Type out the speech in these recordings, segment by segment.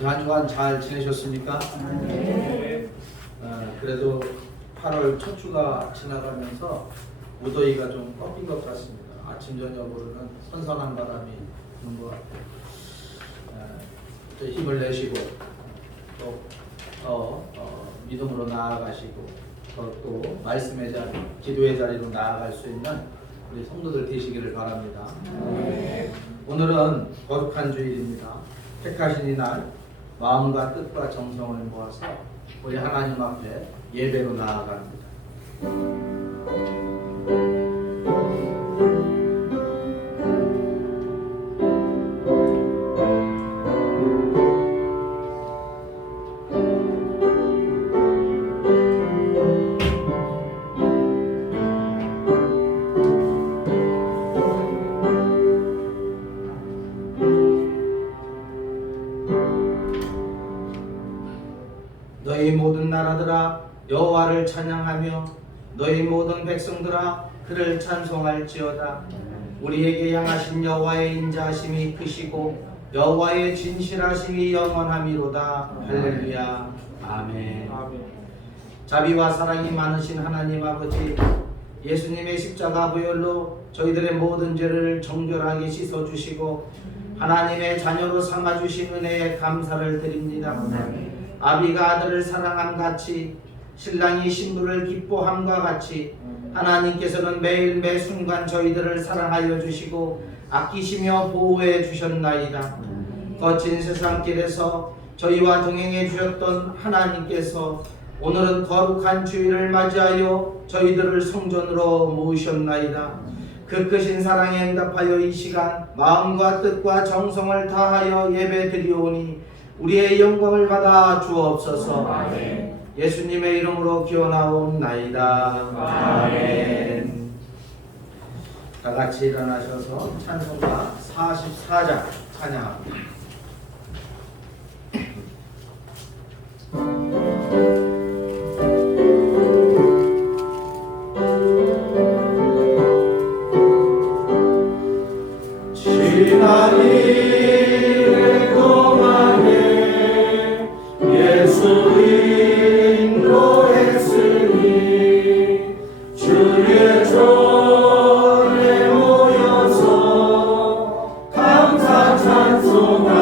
한 주간 잘 지내셨습니까? 네. 그래도 8월 첫 주가 지나가면서 무더위가 좀 꺾인 것 같습니다. 아침 저녁으로는 선선한 바람이 부는 것 같아요. 힘을 내시고 또 믿음으로 나아가시고 또 말씀의 자리, 기도의 자리로 나아갈 수 있는 우리 성도들 되시기를 바랍니다. 오늘은 거룩한 주일입니다. 택하신 이날 마음과 뜻과 정성을 모아서 우리 하나님 앞에 예배로 나아갑니다. 너희 모든 나라들아 여호와를 찬양하며 너희 모든 백성들아 그를 찬송할지어다. 우리에게 향하신 여호와의 인자하심이 크시고 여호와의 진실하심이 영원함이로다. 할렐루야. 아멘. 자비와 사랑이 많으신 하나님 아버지, 예수님의 십자가 보혈로 저희들의 모든 죄를 정결하게 씻어주시고 하나님의 자녀로 삼아주신 은혜에 감사를 드립니다. 아비가 아들을 사랑함 같이 신랑이 신부를 기뻐함과 같이 하나님께서는 매일 매순간 저희들을 사랑하여 주시고 아끼시며 보호해 주셨나이다. 거친 세상길에서 저희와 동행해 주셨던 하나님께서 오늘은 거룩한 주일을 맞이하여 저희들을 성전으로 모으셨나이다. 그 크신 사랑에 응답하여 이 시간 마음과 뜻과 정성을 다하여 예배 드리오니 우리의 영광을 받아 주옵소서. 아멘. 예수님의 이름으로 기원하옵나이다. 아멘. 다 같이 일어나셔서 찬송가 44장 찬양합니다. 주의 전에 모여서 감사 찬송하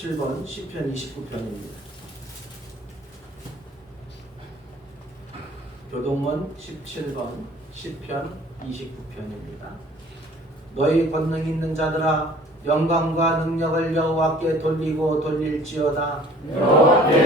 17번 시편 29편입니다. 교동문 17번 시편 29편입니다. 너희 권능 있는 자들아 영광과 능력을 여호와께 돌리고 돌릴지어다. 여호와께 그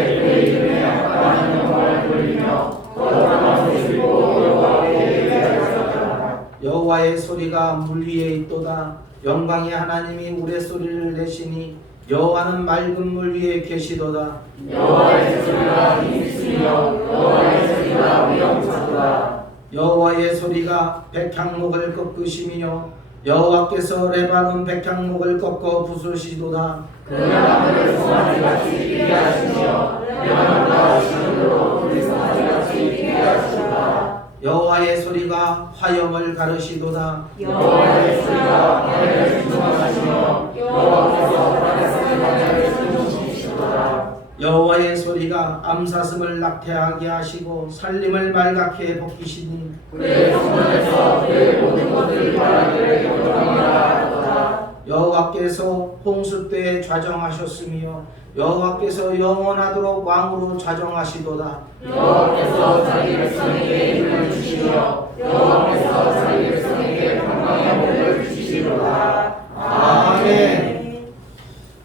이름에 악한 영광을 돌리며 거룩한 소식으로 여호와께 예배하리라. 여호와의 소리가 물 위에 있도다. 영광의 하나님이 우레소리를 내시니 여호와는 맑은 물 위에 계시도다. 여호와의 소리가 힘이 있으며 여호와의 소리가 위엄하도다. 여호와의 소리가 백향목을 꺾으시며 여호와께서 레바논 백향목을 꺾어 부수시도다. 그 나무를 송아지같이 피게 하시며 레바논과 시온으로 그 송아지같이 피게 하시도다. 여호와의 소리가 화염을 가르시도다. 여호와의 소리가 하늘을 진동하시며 여호와께서 바닷속의 바다를 진동시키시도다. 여호와의 소리가 암사슴을 낙태하게 하시고 살림을 말갛게 벗기시니 그의 성문에서 그의 모든 것들이 바라기를 영광이라 하도다. 여호와께서 홍수 때에 좌정하셨으며 여호와께서 영원하도록 왕으로 좌정하시도다. 여호와께서 자기 백성에게 힘을 주시며 여호와께서 자기 백성에게 평강의 복을 주시리로다. 아멘.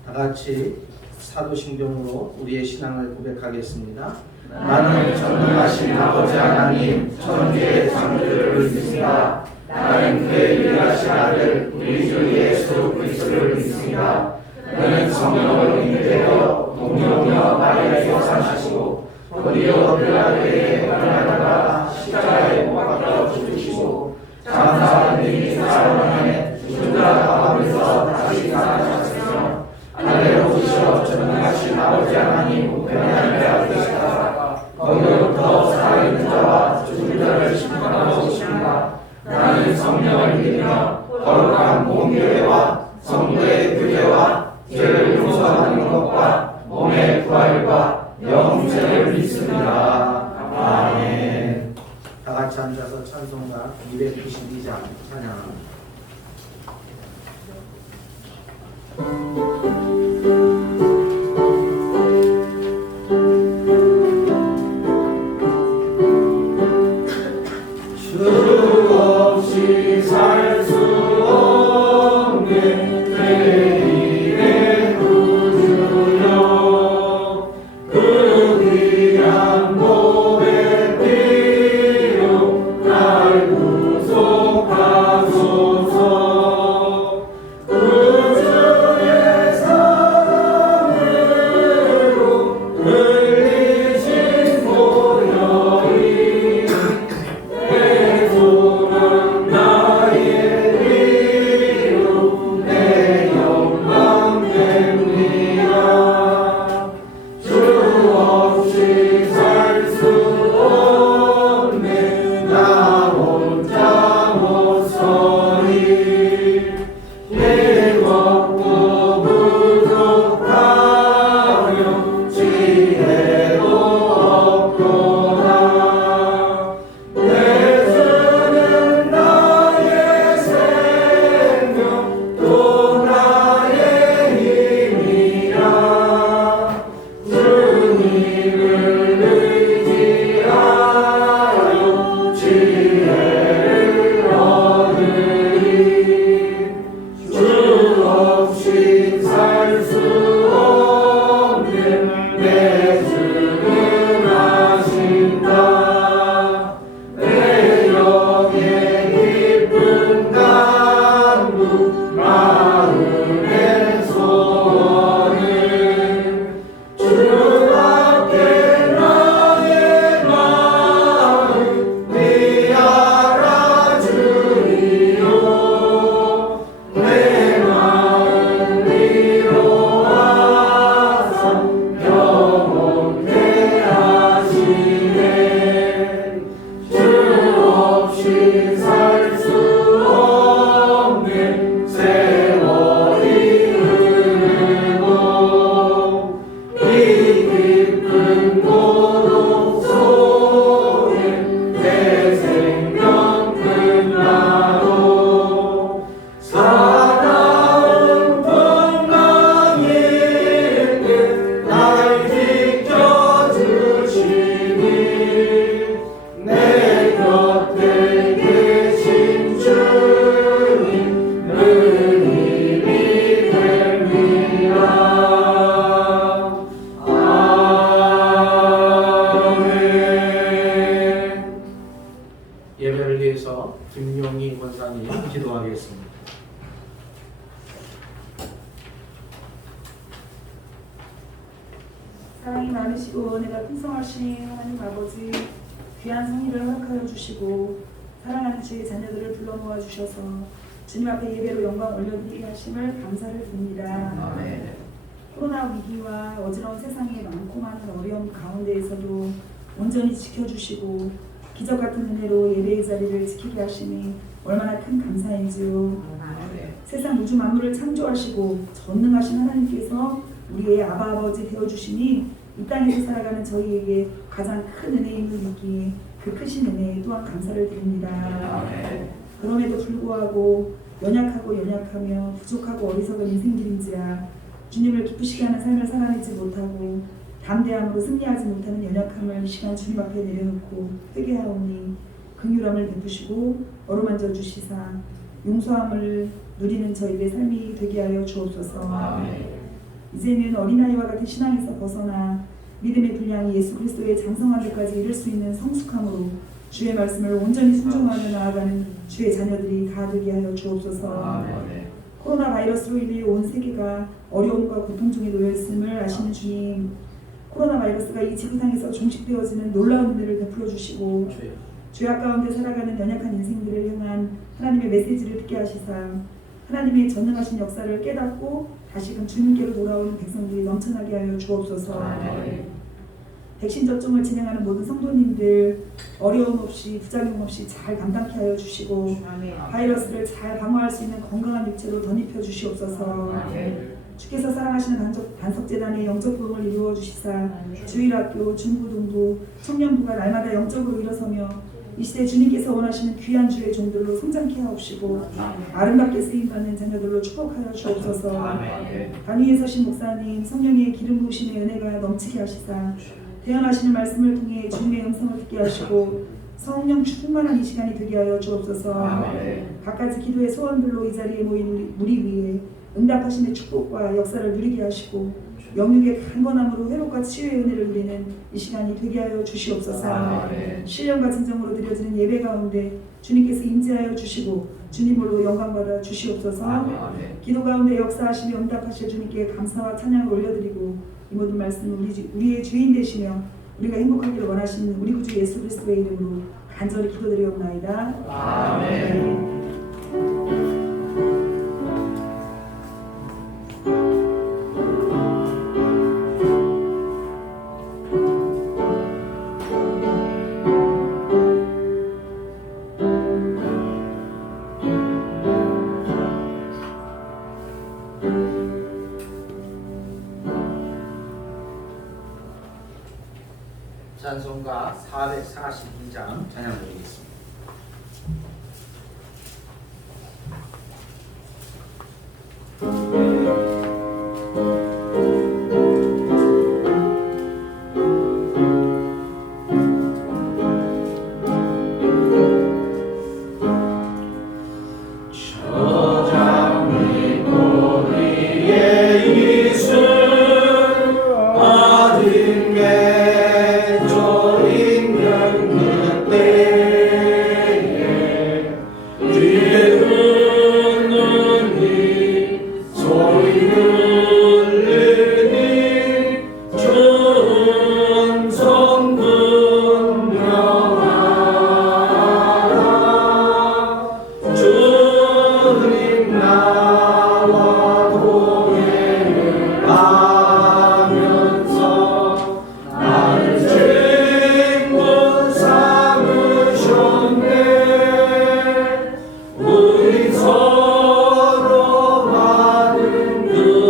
다 같이 사도신경으로 우리의 신앙을 고백하겠습니다. 나는 전능하신 아버지 하나님 천지의 창조주를 믿습니다. 나는 그의 유일하신 아들 우리 주 예수 그리스도를 믿습니다. 그는 성령으로 잉태되어 동정녀 마리아에서 사시고 본디오 빌라도에게 고난받아 십자가에 못 박혀 죽으시고 장사한 일이 사흘 죽으라가면서 다시 살아나셨으며 하늘로 오시어 전능하신 아버지 하나님 우편에 앉으시다가 거기로부터 살아있는 자와 죽은 자를 심판하러 오십니다. 나는 성령을 믿으며 거룩한 공교회와 성도의 교제와 죄를 용서하는 것과 몸의 부활과 영생을 믿습니다. 아멘. 다 같이 앉아서 찬송가 292장 찬양합니다. 주 없이 살 수 없는 내 일의 구주여 그 귀한 몸의 피로 날 구속하소서 구주의 사랑으로 흘리신 보혈이 내 소망 나의 위로 내 영혼 사랑이 많으시고 은혜가 풍성하신 하나님 아버지, 귀한 성의를 허락하여 주시고 사랑하는 주의 자녀들을 불러 모아 주셔서 주님 앞에 예배로 영광 올려드리게 하심을 감사를 드립니다. 아멘. 코로나 위기와 어지러운 세상의 많고 많은 어려움 가운데에서도 온전히 지켜주시고 기적 같은 은혜로 예배의 자리를 지키게 하시니 얼마나 큰 감사인지요. 세상 우주 만물을 창조하시고 전능하신 하나님께서 우리의 아바 아버지 되어주시니 이 땅에서 살아가는 저희에게 가장 큰 은혜임을 믿기에 그 크신 은혜에 또한 감사를 드립니다. 그럼에도 불구하고 연약하며 부족하고 어리석은 인생들인지라 주님을 기쁘시게 하는 삶을 살아내지 못하고 담대함으로 승리하지 못하는 연약함을 이 시간 주님 앞에 내려놓고 회개하오니 긍휼함을 베푸시고 어루만져 주시사 용서함을 누리는 저희의 삶이 되게 하여 주옵소서. 이제는 어린아이와 같은 신앙에서 벗어나 믿음의 분량이 예수 그리스도의 장성한 데까지 이를 수 있는 성숙함으로 주의 말씀을 온전히 순종하며 나아가는 주의 자녀들이 다 되게 하여 주옵소서. 코로나 바이러스로 인해 온 세계가 어려움과 고통 중에 놓여 있음을 아시는 주님, 코로나 바이러스가 이 지구상에서 종식되어지는 놀라운 은혜를 베풀어 주시고 죄악 가운데 살아가는 연약한 인생들을 향한 하나님의 메시지를 듣게 하시사 하나님의 전능하신 역사를 깨닫고 다시금 주님께로 돌아오는 백성들이 넘쳐나게 하여 주옵소서. 백신 접종을 진행하는 모든 성도님들 어려움 없이 부작용 없이 잘 감당케 하여 주시고 바이러스를 잘 방어할 수 있는 건강한 육체로 덧입혀 주시옵소서. 주께서 사랑하시는 단석재단의 영적 부흥을 이루어 주시사 주일학교, 중고등부, 청년부가 날마다 영적으로 일어서며 이 시대 주님께서 원하시는 귀한 주의 종들로 성장케 하옵시고 아름답게 쓰임받는 자녀들로 축복하여 주옵소서. 단위에 서신 목사님 성령의 기름 부으심의 은혜가 넘치게 하시사 대언하시는 말씀을 통해 주님의 음성을 듣게 하시고 성령 충만한 이 시간이 되게 하여 주옵소서. 각가지 기도의 소원들로 이 자리에 모인 무리 위에 응답하심의 축복과 역사를 누리게 하시고 영육의 강건함으로 회복과 치유의 은혜를 누리는 이 시간이 되게 하여 주시옵소서. 신령과 진정으로 드려지는 예배 가운데 주님께서 임재하여 주시고 주님으로 영광받아 주시옵소서. 기도 가운데 역사하시며 응답하실 주님께 감사와 찬양을 올려드리고 이 모든 말씀은 우리의 주인 되시며 우리가 행복하기를 원하시는 우리 구주 예수 그리스도의 이름으로 간절히 기도드리옵나이다. 아멘. 찬송가 442장 찬양드리겠습니다. 우리 서로 받은 그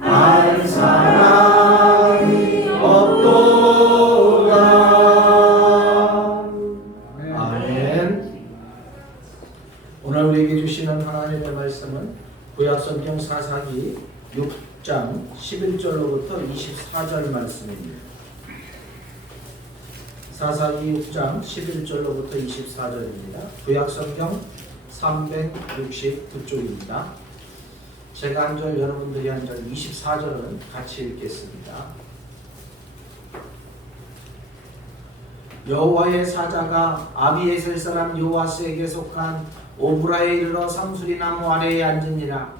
한 사람이 없도다. 아멘. 오늘 우리에게 주시는 하나님의 말씀은 구약성경 사사기 6장 11절로부터 24절 말씀입니다. 사사기 6장 11절로부터 24절입니다. 구약성경 369쪽입니다. 제가 한 절, 여러분들이 한 절, 24절은 같이 읽겠습니다. 여호와의 사자가 아비에셀 사람 요아스에게 속한 오브라에 이르러 상수리 나무 아래에 앉으니라.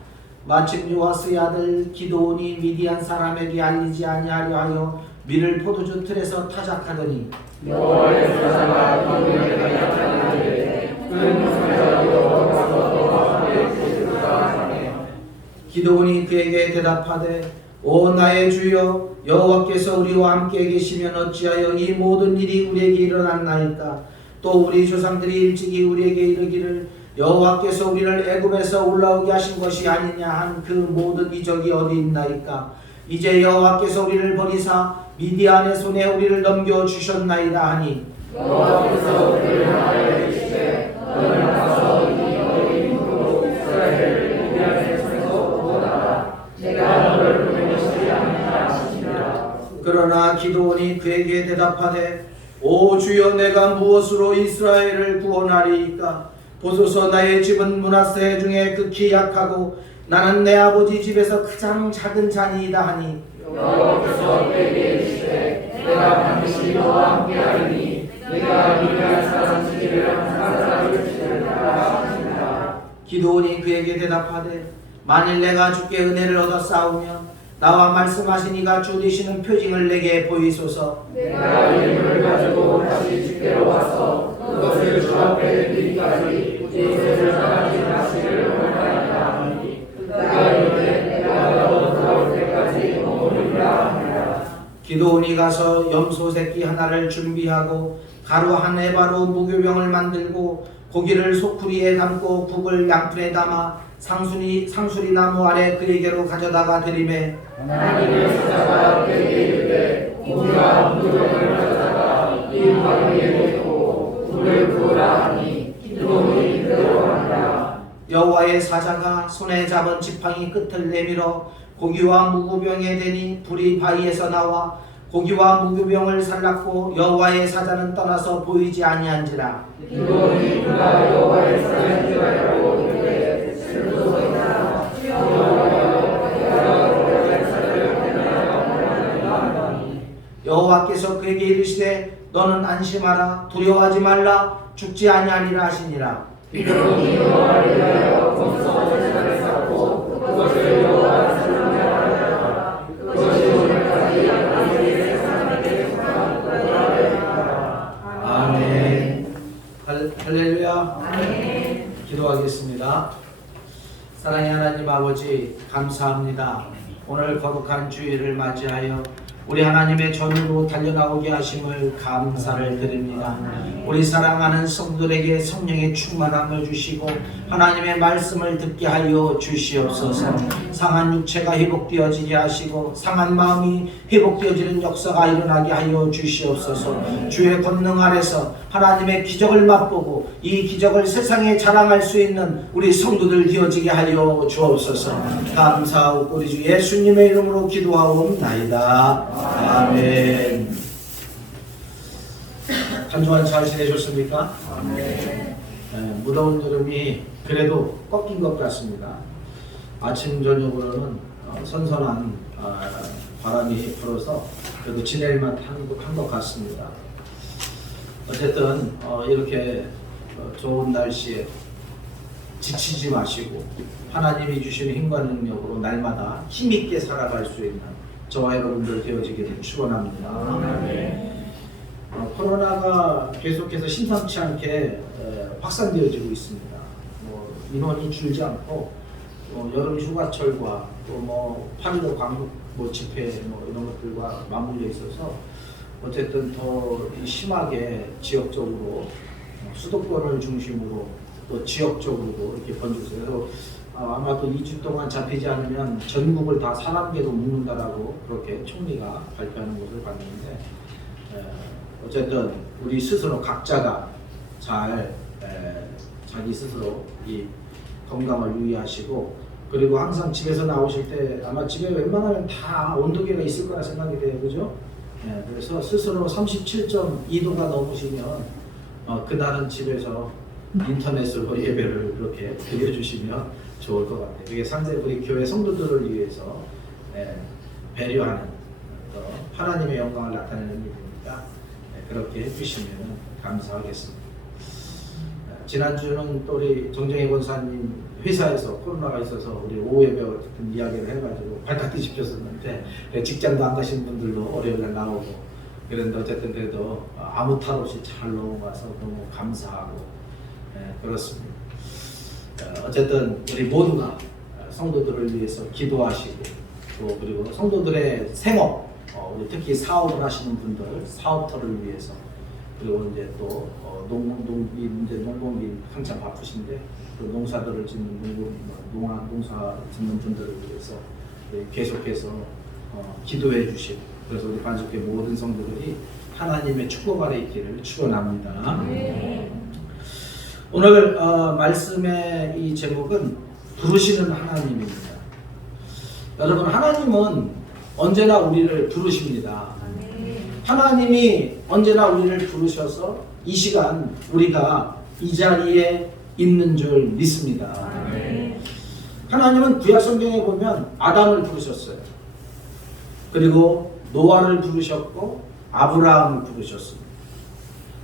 마침 요아스의 아들 기드온이 미디안 사람에게 알리지 아니하려 하여 밀을 포도주 틀에서 타작하더니 여호와의 사자가 기드온에게 나타나되 큰 소리가 여호와께서 너와 함께 계시도다 하매 기드온이 그에게 대답하되 오 나의 주여 여호와께서 우리와 함께 계시면 어찌하여 이 모든 일이 우리에게 일어났나이까. 또 우리 조상들이 일찍이 우리에게 이르기를 여호와께서 우리를 애굽에서 올라오게 하신 것이 아니냐 한 그 모든 이적이 어디 있나이까. 이제 여호와께서 우리를 버리사 미디안의 손에 우리를 넘겨주셨나이다 하니 여호와께서 우리를 하여 주시되 너는 가서 이 어린 힘으로 이스라엘을 미디안의 손에서 구원하라. 내가 너를 보낸 것이 아니라 하시니라. 그러나 기드온이 그에게 대답하되 오 주여 내가 무엇으로 이스라엘을 구원하리이까. 보소서 나의 집은 므낫세 중에 극히 약하고 나는 내 아버지 집에서 가장 작은 자니이다 하니 여호와께서 그에게 이르시되 내가 반드시 너와 함께하리니 내가 미디안 사람 지기를 한 사람을 지키리라 하시니라. 기드온이 그에게 대답하되 만일 내가 주께 은혜를 얻어 싸우면 나와 말씀하신 이가 주 되시는 표징을 내게 보이소서. 내가 이름을 가지고 다시 주께로 와서 그것을 주 앞에 드리기까지 이웃을 사랑하지 마시기를 원하나이다 하니 그가 이르되 내가 너 돌아올 때까지 머무르리라 하니라. 기드온이 가서 염소 새끼 하나를 준비하고 가루 한 에바로 무교병을 만들고 고기를 소쿠리에 담고 국을 양푼에 담아 상수리 나무 아래 그에게로 가져다가 드리매 하나님의 사자가 그에게 이르되 고기와 무교병을 가져다가 이 바위에 놓고 불을 부으라 하니 기드온이 그대로 하니라. 여호와의 사자가 손에 잡은 지팡이 끝을 내밀어 고기와 무교병에 대니 불이 바위에서 나와 고기와 무교병을 살랐고 여호와의 사자는 떠나서 보이지 아니한지라. 기드온이 그가 여호와의 사자인 줄 알고 이르되 슬프소이다. 여호와께서 그에게 이르시되 너는 안심하라 두려워하지 말라 죽지 아니하리라 하시니라. 기드온이 여호와를 위하여 거기서 제사를 쌓고 그것을 여호와 사람에 바라다가 그것이 오늘까지 아비에셀 사람에게 속한 거라 되리라. 아멘. 할렐루야. 아멘. 기도하겠습니다. 사랑의 하나님 아버지 감사합니다. 오늘 거룩한 주일을 맞이하여 우리 하나님의 전으로 달려나오게 하심을 감사를 드립니다. 우리 사랑하는 성도들에게 성령의 충만함을 주시고 하나님의 말씀을 듣게 하여 주시옵소서. 상한 육체가 회복되어지게 하시고 상한 마음이 회복되어지는 역사가 일어나게 하여 주시옵소서. 주의 권능 아래서 하나님의 기적을 맛보고 이 기적을 세상에 자랑할 수 있는 우리 성도들 되어지게 하여 주옵소서. 감사하고 우리 주 예수님의 이름으로 기도하옵나이다. 아멘. 한 주간 잘 지내셨습니까? 아멘. 무더운 여름이 그래도 꺾인 것 같습니다. 아침 저녁으로는 선선한 바람이 불어서 그래도 지낼만 한 것 같습니다. 어쨌든 이렇게 좋은 날씨에 지치지 마시고 하나님이 주시는 힘과 능력으로 날마다 힘있게 살아갈 수 있는 저와 여러분들 되어지기를 축원합니다. 코로나가 계속해서 심상치 않게 확산되어지고 있습니다. 인원이 줄지 않고 여름 휴가철과 또 8.15 광복 집회 이런 것들과 맞물려 있어서 어쨌든 더 심하게 지역적으로 수도권을 중심으로 또 지역적으로도 이렇게 번지고 있어요. 그래서 아마도 2주 동안 잡히지 않으면 전국을 다 사람계로 묶는다라고 그렇게 총리가 발표하는 것을 봤는데, 어쨌든 우리 스스로 각자가 잘 자기 스스로 이 건강을 유의하시고, 그리고 항상 집에서 나오실 때 아마 집에 웬만하면 다 온도계가 있을 거라 생각이 돼요, 그죠? 그래서 스스로 37.2도가 넘으시면 그날은 집에서 인터넷으로 예배를 그렇게 드려주시면 좋을 것 같아요. 이게 상당히 우리 교회 성도들을 위해서 배려하는 하나님의 영광을 나타내는 일이니까 그렇게 해주시면 감사하겠습니다. 지난주는 또 우리 정정희 권사님 회사에서 코로나가 있어서 우리 오후 예배 같은 이야기를 해가지고 발칵 뒤집혔었는데, 직장도 안 가신 분들도 월요일날 나오고 그런데 어쨌든 그래도 아무 탈 없이 잘 넘어가서 너무 감사하고 그렇습니다. 어쨌든 우리 모두가 성도들을 위해서 기도하시고, 또 그리고 성도들의 생업, 우리 특히 사업을 하시는 분들 사업터를 위해서, 그리고 이제 또 농공기 한참 바쁘신데 또 농사들을 짓는 농사 짓는 분들을 위해서 계속해서 기도해 주시고, 그래서 우리 반석회 모든 성도들이 하나님의 축복 아래 있기를 축원합니다. 오늘 말씀의 이 제목은 부르시는 하나님입니다. 여러분, 하나님은 언제나 우리를 부르십니다. 하나님이 언제나 우리를 부르셔서 이 시간 우리가 이 자리에 있는 줄 믿습니다. 하나님은 구약 성경에 보면 아담을 부르셨어요. 그리고 노아를 부르셨고 아브라함을 부르셨습니다.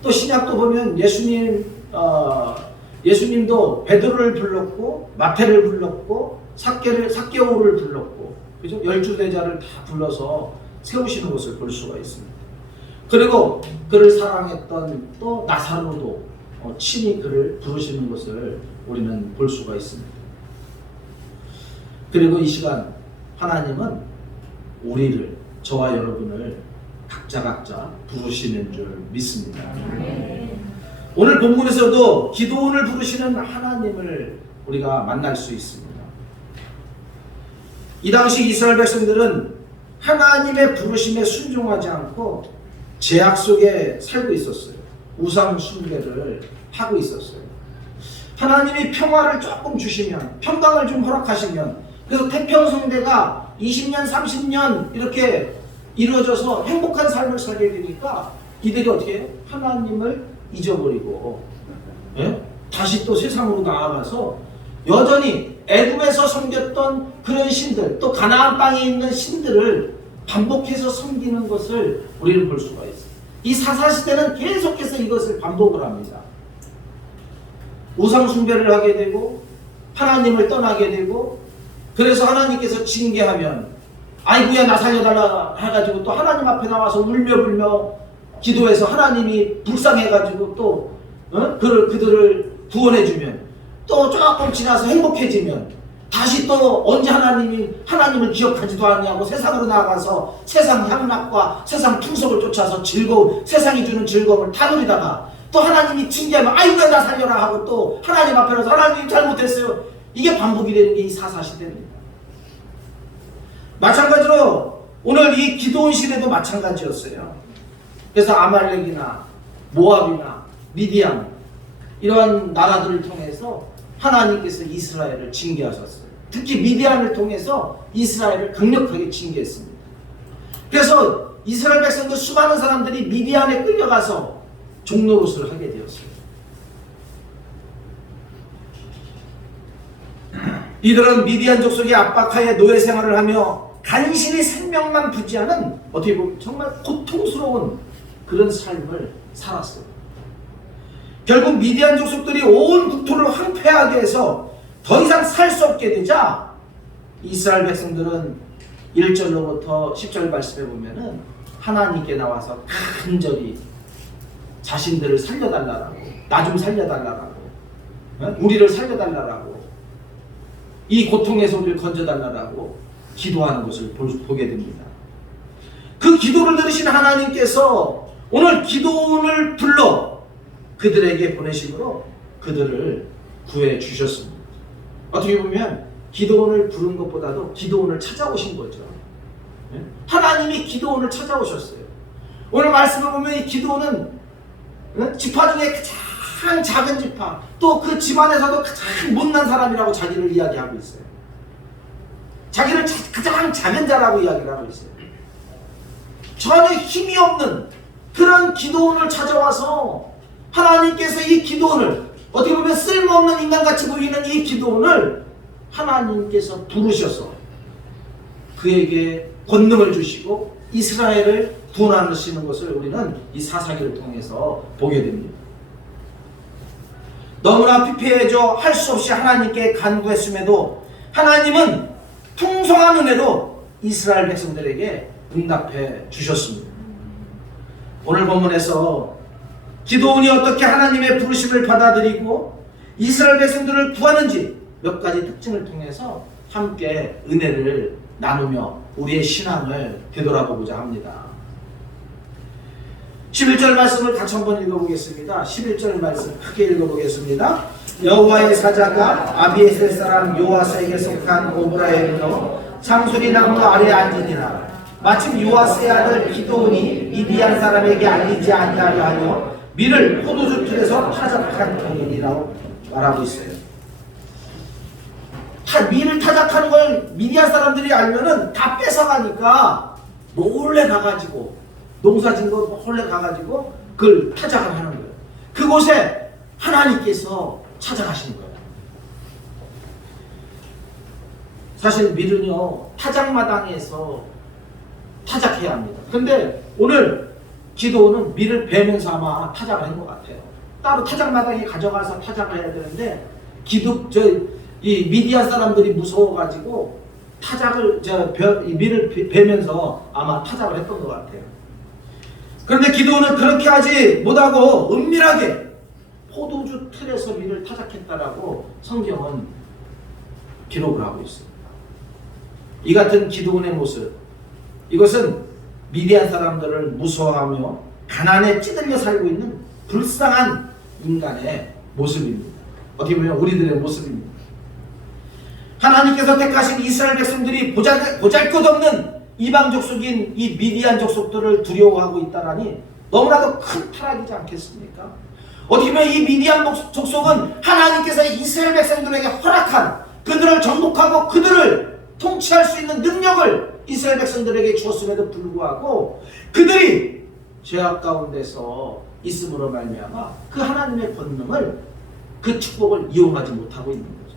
또 신약도 보면 예수님도 베드로를 불렀고 마태를 불렀고 삭개오를 불렀고, 그죠? 12대자를 다 불러서 세우시는 것을 볼 수가 있습니다. 그리고 그를 사랑했던 또 나사로도 친히 그를 부르시는 것을 우리는 볼 수가 있습니다. 그리고 이 시간 하나님은 우리를, 저와 여러분을 각자 부르시는 줄 믿습니다. 오늘 본문에서도 기도원을 부르시는 하나님을 우리가 만날 수 있습니다. 이 당시 이스라엘 백성들은 하나님의 부르심에 순종하지 않고 제약 속에 살고 있었어요. 우상 숭배를 하고 있었어요. 하나님이 평화를 조금 주시면, 평강을 좀 허락하시면, 그래서 태평성대가 20년 30년 이렇게 이루어져서 행복한 삶을 살게 되니까 이들이 어떻게 해요? 하나님을 잊어버리고 다시 또 세상으로 나아가서 여전히 애굽에서 섬겼던 그런 신들, 또 가나안 땅에 있는 신들을 반복해서 섬기는 것을 우리는 볼 수가 있어요. 이 사사시대는 계속해서 이것을 반복을 합니다. 우상 숭배를 하게 되고 하나님을 떠나게 되고, 그래서 하나님께서 징계하면 아이고야 나 살려달라 해가지고 또 하나님 앞에 나와서 울며 불며 기도해서 하나님이 불쌍해가지고 또 그들을 구원해주면, 또 조금 지나서 행복해지면 다시 또 언제 하나님을 기억하지도 않냐고 세상으로 나아가서 세상 향락과 세상 풍속을 쫓아서 세상이 주는 즐거움을 다 누리다가 또 하나님이 징계하면 아이고 나 살려라 하고 또 하나님 앞에 나서 하나님 잘못했어요. 이게 반복이 되는 게 이 사사시대입니다. 마찬가지로 오늘 이 기도원 시대도 마찬가지였어요. 그래서 아말렉이나 모압이나 미디안 이러한 나라들을 통해서 하나님께서 이스라엘을 징계하셨어요. 특히 미디안을 통해서 이스라엘을 강력하게 징계했습니다. 그래서 이스라엘 백성들 수많은 사람들이 미디안에 끌려가서 종노릇을 하게 되었어요. 이들은 미디안 족속의 압박하에 노예 생활을 하며 간신히 생명만 부지하는, 어떻게 보면 정말 고통스러운 그런 삶을 살았어요. 결국 미디안 족속들이 온 국토를 황폐하게 해서 더 이상 살 수 없게 되자 이스라엘 백성들은 1절로부터 10절 말씀에 보면은 하나님께 나와서 간절히 자신들을 살려달라고, 나 좀 살려달라고, 우리를 살려달라고, 이 고통에서 우리를 건져달라고 기도하는 것을 보게 됩니다. 그 기도를 들으신 하나님께서 오늘 기도원을 불러 그들에게 보내심으로 그들을 구해 주셨습니다. 어떻게 보면 기도원을 부른 것보다도 기도원을 찾아오신 거죠. 하나님이 기도원을 찾아오셨어요. 오늘 말씀을 보면 이 기도원은 지파 중에 가장 작은 지파, 또 그 집안에서도 가장 못난 사람이라고 자기를 이야기하고 있어요. 자기를 가장 작은 자라고 이야기를 하고 있어요. 전혀 힘이 없는 그런 기도원을 찾아와서 하나님께서 이 기도원을, 어떻게 보면 쓸모없는 인간같이 보이는 이 기도원을 하나님께서 부르셔서 그에게 권능을 주시고 이스라엘을 구원하시는 것을 우리는 이 사사기를 통해서 보게 됩니다. 너무나 피폐해져 할 수 없이 하나님께 간구했음에도 하나님은 풍성한 은혜로 이스라엘 백성들에게 응답해 주셨습니다. 오늘 본문에서 기도원이 어떻게 하나님의 부르심을 받아들이고 이스라엘 백성들을 구하는지 몇 가지 특징을 통해서 함께 은혜를 나누며 우리의 신앙을 되돌아보고자 합니다. 11절 말씀을 같이 한번 읽어보겠습니다. 11절 말씀 크게 읽어보겠습니다. 여호와의 사자가 아비에셀 사람 요아스에게 속한 오브라에 이르러 창소리 나무 아래 앉으니라. 마침 요아스의 아들 기도온이 미디안 사람에게 알리지 아니하려 하여 밀을 포도주 틀에서 타작한 터이니라고 말하고 있어요. 밀을 타작하는 걸 미디안 사람들이 알면은 다 뺏어가니까 몰래 가가지고 농사진 거 몰래 가가지고 그걸 타작을 하는 거예요. 그곳에 하나님께서 찾아가시는 거예요. 사실 밀은요 타작마당에서 타작해야 합니다. 근데 오늘 기도는 밀을 베면서 아마 타작을 한 것 같아요. 따로 타작마당에 가져가서 타작을 해야 되는데 이 미디안 사람들이 무서워가지고 밀을 베면서 아마 타작을 했던 것 같아요. 그런데 기도는 그렇게 하지 못하고 은밀하게 포도주 틀에서 밀을 타작했다라고 성경은 기록을 하고 있습니다. 이 같은 기도원의 모습, 이것은 미디안 사람들을 무서워하며 가난에 찌들려 살고 있는 불쌍한 인간의 모습입니다. 어떻게 보면 우리들의 모습입니다. 하나님께서 택하신 이스라엘 백성들이 보잘것없는 이방 족속인 이 미디안 족속들을 두려워하고 있다라니 너무나도 큰 타락이지 않겠습니까? 어떻게 보면 이 미디안 족속은 하나님께서 이스라엘 백성들에게 허락한, 그들을 정복하고 그들을 통치할 수 있는 능력을 이스라엘 백성들에게 주었음에도 불구하고 그들이 죄악 가운데서 있음으로 말미암아 그 하나님의 권능을, 그 축복을 이용하지 못하고 있는 거죠.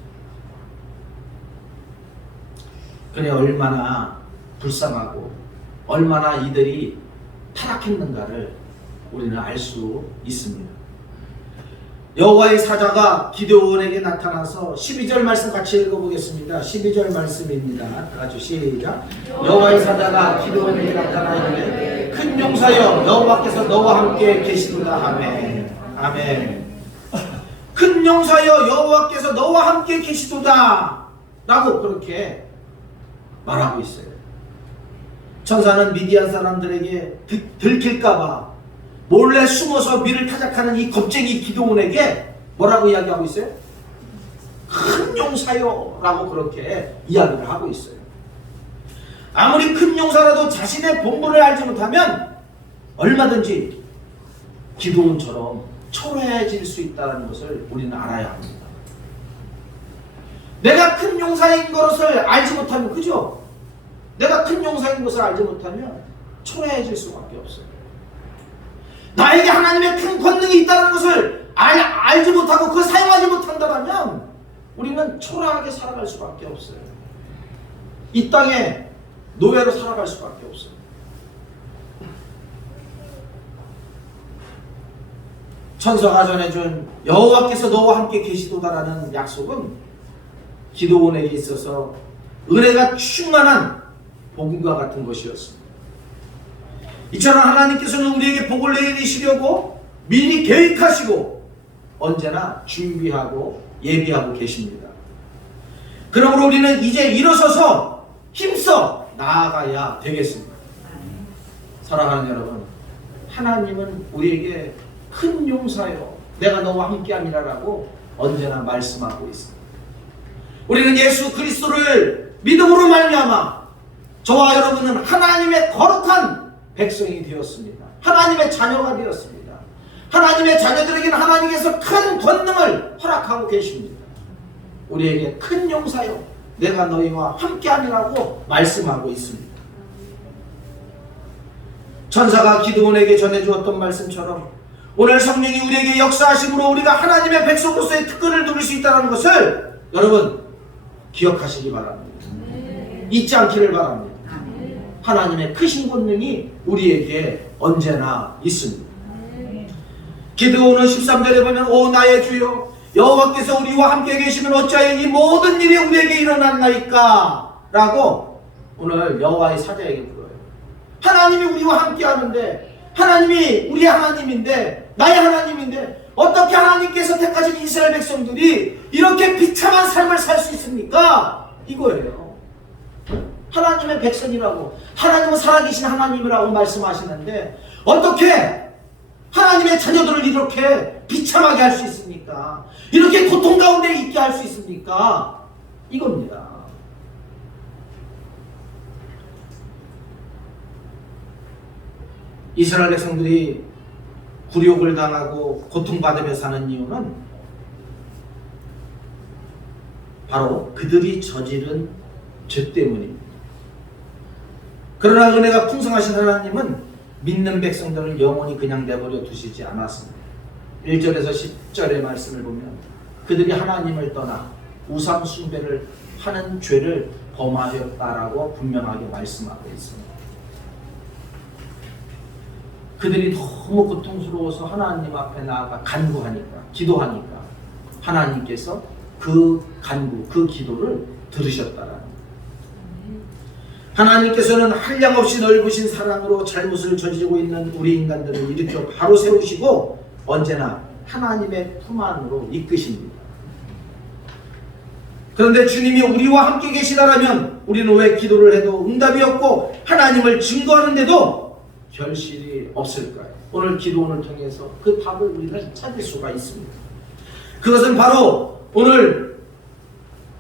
그래 얼마나 불쌍하고 얼마나 이들이 타락했는가를 우리는 알 수 있습니다. 여호와의 사자가 기드온에게 나타나서 12절 말씀 같이 읽어보겠습니다. 12절 말씀입니다. 다 같이 시작. 여호와의 사자가 기드온에게 나타나 이르되 큰 용사여 여호와께서 너와 함께 계시도다. 아멘. 아멘. 큰 용사여 여호와께서 너와 함께 계시도다 라고 그렇게 말하고 있어요. 천사는 미디안 사람들에게 들킬까봐 몰래 숨어서 밀을 타작하는 이 겁쟁이 기드온에게 뭐라고 이야기하고 있어요? 큰 용사요 라고 그렇게 이야기를 하고 있어요. 아무리 큰 용사라도 자신의 본분을 알지 못하면 얼마든지 기드온처럼 초라해질 수 있다는 것을 우리는 알아야 합니다. 내가 큰 용사인 것을 알지 못하면, 그죠? 내가 큰 용사인 것을 알지 못하면 초라해질 수밖에 없어요. 나에게 하나님의 큰 권능이 있다는 것을 알지 못하고 그걸 사용하지 못한다면 우리는 초라하게 살아갈 수밖에 없어요. 이 땅에 노예로 살아갈 수밖에 없어요. 천사가 전해준 여호와께서 너와 함께 계시도다라는 약속은 기드온에게 있어서 은혜가 충만한 복음과 같은 것이었습니다. 이처럼 하나님께서는 우리에게 복을 내리시려고 미리 계획하시고 언제나 준비하고 예비하고 계십니다. 그러므로 우리는 이제 일어서서 힘써 나아가야 되겠습니다. 사랑하는 여러분, 하나님은 우리에게 큰 용사요 내가 너와 함께함이라고 언제나 말씀하고 있습니다. 우리는 예수 그리스도를 믿음으로 말미암아 저와 여러분은 하나님의 거룩한 백성이 되었습니다. 하나님의 자녀가 되었습니다. 하나님의 자녀들에게는 하나님께서 큰 권능을 허락하고 계십니다. 우리에게 큰 용사여 내가 너희와 함께하리라고 말씀하고 있습니다. 천사가 기드온에게 전해주었던 말씀처럼 오늘 성령이 우리에게 역사하심으로 우리가 하나님의 백성으로서의 특권을 누릴 수 있다는 것을 여러분 기억하시기 바랍니다. 잊지 않기를 바랍니다. 하나님의 크신 권능이 우리에게 언제나 있습니다. 기드온은 13절에 보면 오 나의 주여 여호와께서 우리와 함께 계시면 어찌하여 이 모든 일이 우리에게 일어났나이까 라고 오늘 여호와의 사자에게 물어요. 하나님이 우리와 함께 하는데 하나님이 우리의 하나님인데 나의 하나님인데 어떻게 하나님께서 택하신 이스라엘 백성들이 이렇게 비참한 삶을 살 수 있습니까? 이거예요. 하나님의 백성이라고 하나님은 살아계신 하나님이라고 말씀하시는데 어떻게 하나님의 자녀들을 이렇게 비참하게 할 수 있습니까? 이렇게 고통 가운데 있게 할 수 있습니까? 이겁니다. 이스라엘 백성들이 굴욕을 당하고 고통받으며 사는 이유는 바로 그들이 저지른 죄 때문입니다. 그러나 은혜가 풍성하신 하나님은 믿는 백성들을 영원히 그냥 내버려 두시지 않았습니다. 1절에서 10절의 말씀을 보면 그들이 하나님을 떠나 우상 숭배를 하는 죄를 범하였다라고 분명하게 말씀하고 있습니다. 그들이 너무 고통스러워서 하나님 앞에 나아가 간구하니까 기도하니까 하나님께서 그 간구 그 기도를 들으셨다라는 거예요. 하나님께서는 한량없이 넓으신 사랑으로 잘못을 저지르고 있는 우리 인간들을 일으켜 바로 세우시고 언제나 하나님의 품 안으로 이끄십니다. 그런데 주님이 우리와 함께 계시다라면 우리는 왜 기도를 해도 응답이 없고 하나님을 증거하는데도 결실이 없을까요? 오늘 기도원을 통해서 그 답을 우리는 찾을 수가 있습니다. 그것은 바로 오늘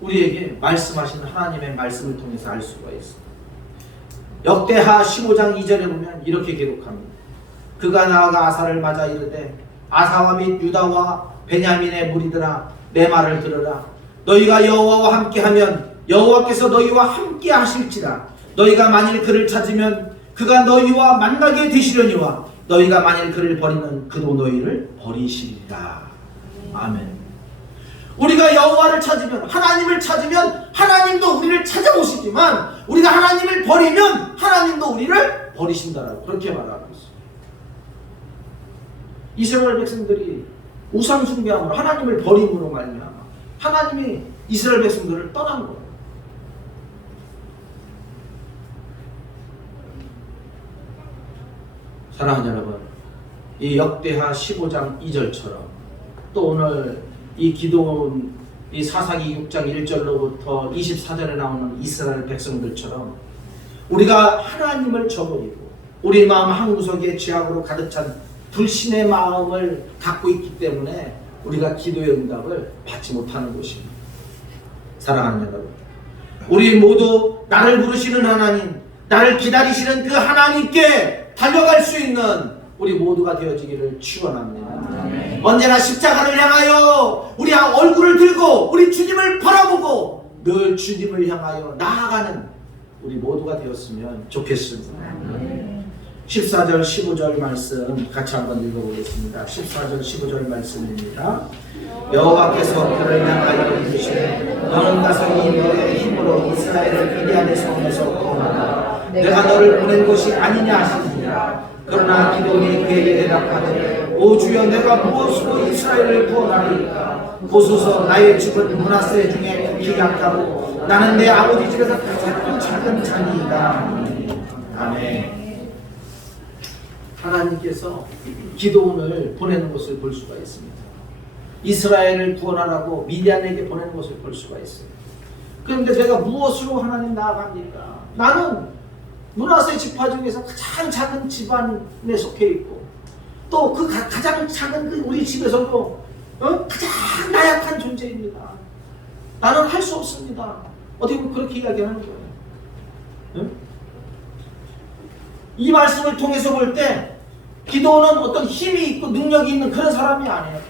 우리에게 말씀하신 하나님의 말씀을 통해서 알 수가 있습니다. 역대하 15장 2절에 보면 이렇게 기록합니다. 그가 나아가 아사를 맞아 이르되 아사와 및 유다와 베냐민의 무리들아 내 말을 들으라. 너희가 여호와와 함께하면 여호와께서 너희와 함께 하실지라. 너희가 만일 그를 찾으면 그가 너희와 만나게 되시려니와 너희가 만일 그를 버리면 그도 너희를 버리시리라. 아멘. 우리가 여호와를 찾으면 하나님을 찾으면 하나님도 우리를 찾아오시지만 우리가 하나님을 버리면 하나님도 우리를 버리신다라고 그렇게 말하고 있어요. 이스라엘 백성들이 우상 숭배함으로 하나님을 버림으로 말미암아 하나님이 이스라엘 백성들을 떠난 거예요. 사랑하는 여러분, 이 역대하 15장 2절처럼 또 오늘 이 기도원 이 사사기 6장 1절로부터 24절에 나오는 이스라엘 백성들처럼 우리가 하나님을 저버리고 우리 마음 한구석에 죄악으로 가득 찬 불신의 마음을 갖고 있기 때문에 우리가 기도의 응답을 받지 못하는 것입니다. 사랑하는 여러분, 우리 모두 나를 부르시는 하나님, 나를 기다리시는 그 하나님께 달려갈 수 있는 우리 모두가 되어지기를 축원합니다. 언제나 십자가를 향하여 우리 얼굴을 들고 우리 주님을 바라보고 늘 주님을 향하여 나아가는 우리 모두가 되었으면 좋겠습니다. 14절 15절 말씀 같이 한번 읽어보겠습니다. 14절 15절 말씀입니다. 여호와께서 그를 향하여 이르시되 너는 가서 이 너의 힘으로 이스라엘을 미디안의 손에서 구원하라. 내가 너를 보낸 것이 아니냐 하시니라. 그러나 기도원이 그에게 대답하되 오 주여 내가 무엇으로 이스라엘을 구원하리까? 보소서 나의 집은 므낫세 중에 기약하고 나는 내 아버지 집에서 가장 작은 자니이다. 아멘. 하나님께서 기도원을 보내는 것을 볼 수가 있습니다. 이스라엘을 구원하라고 미디안에게 보내는 것을 볼 수가 있어요. 그런데 제가 무엇으로 하나님 나아갑니까? 나는 므낫세 지파 중에서 가장 작은 집안에 속해 있고 또 그 가장 작은 우리 집에서도 가장 나약한 존재입니다. 나는 할 수 없습니다. 어떻게 보면 그렇게 이야기하는 거예요. 응? 이 말씀을 통해서 볼 때 기도는 어떤 힘이 있고 능력이 있는 그런 사람이 아니에요.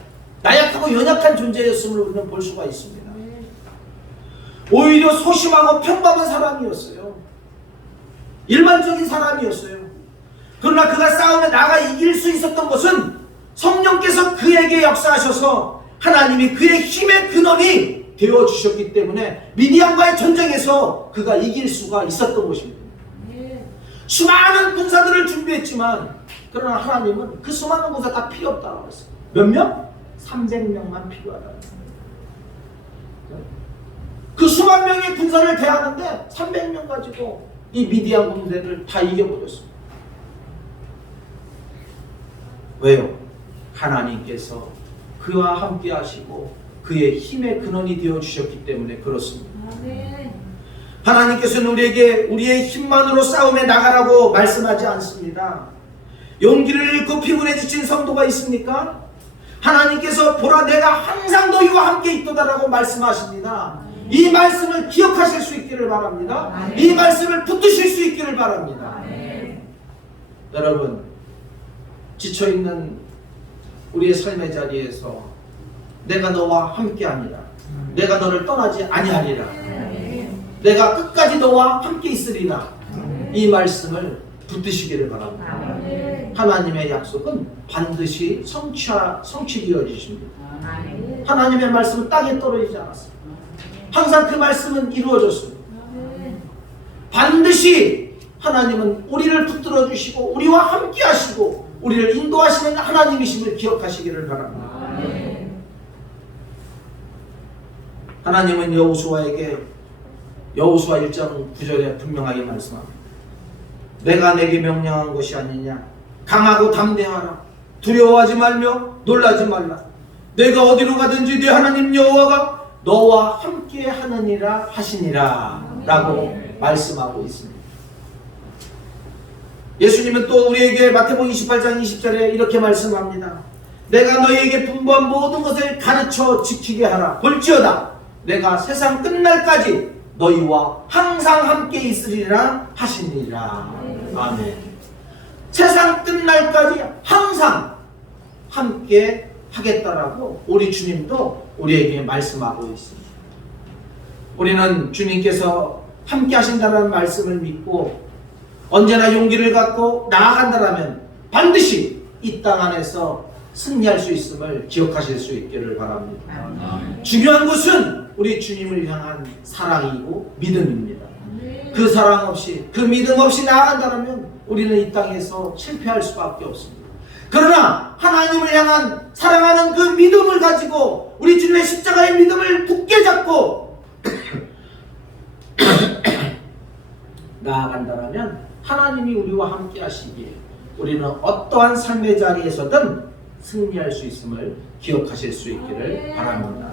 나약하고 연약한 존재였음을 우리는 볼 수가 있습니다. 오히려 소심하고 평범한 사람이었어요. 일반적인 사람이었어요. 그러나 그가 싸움에 나가 이길 수 있었던 것은 성령께서 그에게 역사하셔서 하나님이 그의 힘의 근원이 되어주셨기 때문에 미디안과의 전쟁에서 그가 이길 수가 있었던 것입니다. 수많은 군사들을 준비했지만 그러나 하나님은 그 수많은 군사 다 필요 없다고 했어요. 몇 명? 300명만 필요하다. 그 수만 명의 군사를 대하는데 300명 가지고 이 미디안 군대를 다 이겨버렸습니다. 왜요? 하나님께서 그와 함께 하시고 그의 힘의 근원이 되어주셨기 때문에 그렇습니다. 하나님께서는 우리에게 우리의 힘만으로 싸움에 나가라고 말씀하지 않습니다. 용기를 잃고 피곤해 지친 성도가 있습니까? 하나님께서 보라 내가 항상 너희와 함께 있도다라고 말씀하십니다. 이 말씀을 기억하실 수 있기를 바랍니다. 이 말씀을 붙드실 수 있기를 바랍니다. 여러분, 지쳐있는 우리의 삶의 자리에서 내가 너와 함께합니다. 내가 너를 떠나지 아니하리라. 내가 끝까지 너와 함께 있으리라. 이 말씀을 붙드시기를 바랍니다. 하나님의 약속은 반드시 성취되어지십니다. 하나님의 말씀은 땅에 떨어지지 않았습니다. 항상 그 말씀은 이루어졌습니다. 반드시 하나님은 우리를 붙들어 주시고 우리와 함께 하시고 우리를 인도하시는 하나님이심을 기억하시기를 바랍니다. 하나님은 여호수아에게 여호수아 1장 9절에 분명하게 말씀합니다. 내가 내게 명령한 것이 아니냐. 강하고 담대하라. 두려워하지 말며 놀라지 말라. 내가 어디로 가든지 네 하나님 여호와가 너와 함께 하느니라 하시니라 라고 말씀하고 있습니다. 예수님은 또 우리에게 마태복음 28장 20절에 이렇게 말씀합니다. 내가 너희에게 분부한 모든 것을 가르쳐 지키게 하라. 볼지어다 내가 세상 끝날까지 너희와 항상 함께 있으리라 하시니라. 아멘. 세상 끝날까지 항상 함께 하겠다라고 우리 주님도 우리에게 말씀하고 있습니다. 우리는 주님께서 함께 하신다는 말씀을 믿고 언제나 용기를 갖고 나아간다라면 반드시 이 땅 안에서 승리할 수 있음을 기억하실 수 있기를 바랍니다. 중요한 것은 우리 주님을 향한 사랑이고 믿음입니다. 그 사랑 없이 그 믿음 없이 나아간다면 우리는 이 땅에서 실패할 수밖에 없습니다. 그러나 하나님을 향한 사랑하는 그 믿음을 가지고 우리 주님의 십자가의 믿음을 굳게 잡고 나아간다면 하나님이 우리와 함께 하시기에 우리는 어떠한 삶의 자리에서든 승리할 수 있음을 기억하실 수 있기를 바랍니다.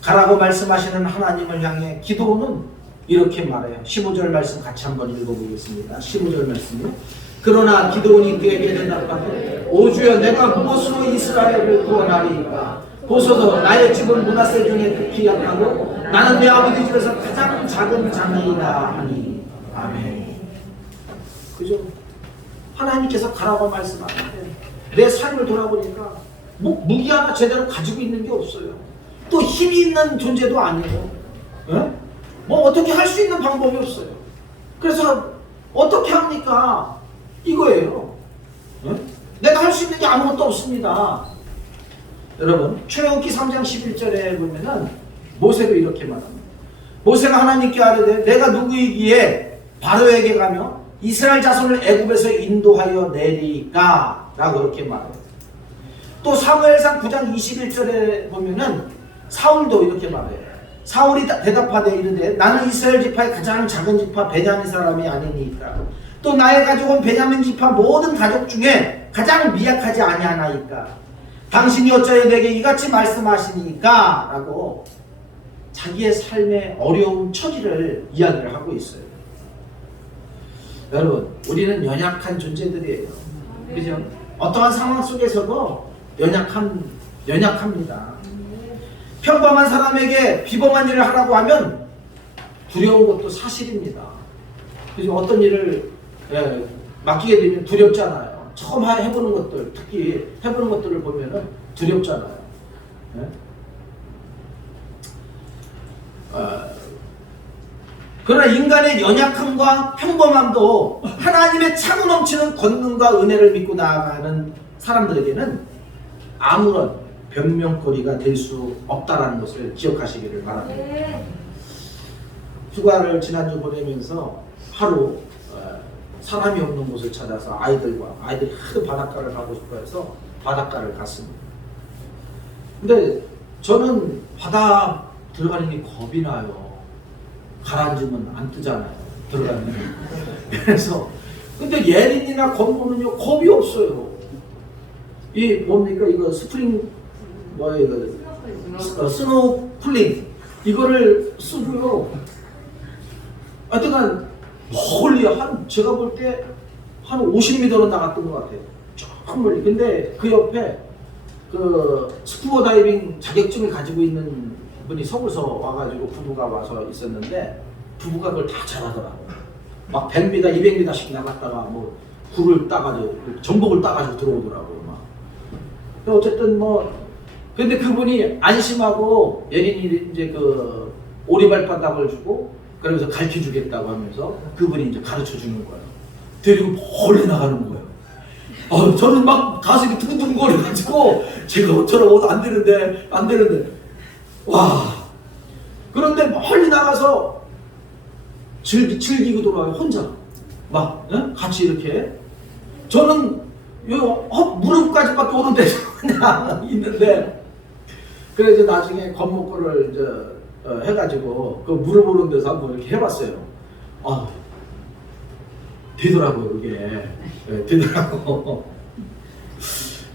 가라고 말씀하시는 하나님을 향해 기도는 이렇게 말해요. 15절 말씀 같이 한번 읽어보겠습니다. 15절 말씀이요. 그러나 기도원이 그에게 대답하되 오 주여 내가 무엇으로 이스라엘을 구원하리이까. 보소서 나의 집은 므낫세 중에 극히 약하고 나는 내 아버지 집에서 가장 작은 자매이다 하니. 아멘. 그죠? 하나님께서 가라고 말씀하는데 내 삶을 돌아보니까 무기 하나 제대로 가지고 있는 게 없어요. 또 힘이 있는 존재도 아니고 뭐 어떻게 할 수 있는 방법이 없어요. 그래서 어떻게 합니까? 이거예요. 내가 할 수 있는 게 아무것도 없습니다. 여러분 출애굽기 3장 11절에 보면은 모세도 이렇게 말합니다. 모세가 하나님께 아뢰되 내가 누구이기에 바로에게 가며 이스라엘 자손을 애굽에서 인도하여 내리까? 라고 그렇게 말해요. 또 사무엘상 9장 21절에 보면은 사울도 이렇게 말해요. 사울이 대답하되 이르되 나는 이스라엘 지파의 가장 작은 지파 베냐민 사람이 아니니까. 또 나의 가족은 베냐민 지파 모든 가족 중에 가장 미약하지 아니하나이까. 당신이 어찌하여 내게 이같이 말씀하시니까? 라고 자기의 삶의 어려운 처지를 이야기를 하고 있어요. 여러분 우리는 연약한 존재들이에요. 그죠? 어떠한 상황 속에서도 연약합니다. 평범한 사람에게 비범한 일을 하라고 하면 두려운 것도 사실입니다. 그래서 어떤 일을 맡기게 되면 두렵잖아요. 처음 해보는 것들, 특히 해보는 것들을 보면은 두렵잖아요. 그러나 인간의 연약함과 평범함도 하나님의 차고 넘치는 권능과 은혜를 믿고 나아가는 사람들에게는 아무런 변명거리가 될 수 없다라는 것을 기억하시기를 바랍니다. 휴가를 지난주 보내면서 하루 사람이 없는 곳을 찾아서 아이들이 하도 바닷가를 가고 싶어 해서 바닷가를 갔습니다. 근데 저는 바다 들어가려니 겁이 나요. 가라앉으면 안 뜨잖아요. 들어가면. 그래서 근데 예린이나 건모는요 겁이 없어요. 이 뭡니까 이거 스프링 스노클링 이거를 쓰고요. 하여튼간 멀리 제가 볼 때 한 50m는 나갔던 것 같아요. 조금 멀리. 근데 그 옆에 그 스쿠버 다이빙 자격증을 가지고 있는 분이 서울서 와가지고 부부가 와서 있었는데 부부가 그걸 다 잘하더라고요. 막 100m, 200m씩 나갔다가 뭐 굴을 따가지고 전복을 따가지고 들어오더라고요. 막. 어쨌든 뭐 근데 그분이 안심하고 예린이 이제 그 오리발바닥을 주고 그러면서 가르쳐 주겠다고 하면서 그분이 이제 가르쳐 주는 거예요. 데리고 멀리 나가는 거예요. 저는 막 가슴이 두근두근거려가지고 제가 어쩌라고 안 되는데 와. 그런데 멀리 나가서 즐기고 돌아와요. 혼자 막 같이 이렇게. 저는 무릎까지밖에 오는데 그냥 있는데 그래서 나중에 건목골을 이제 해가지고 그 무릎 오는 데서 한번 이렇게 해봤어요. 되더라고요 그게. 되더라고.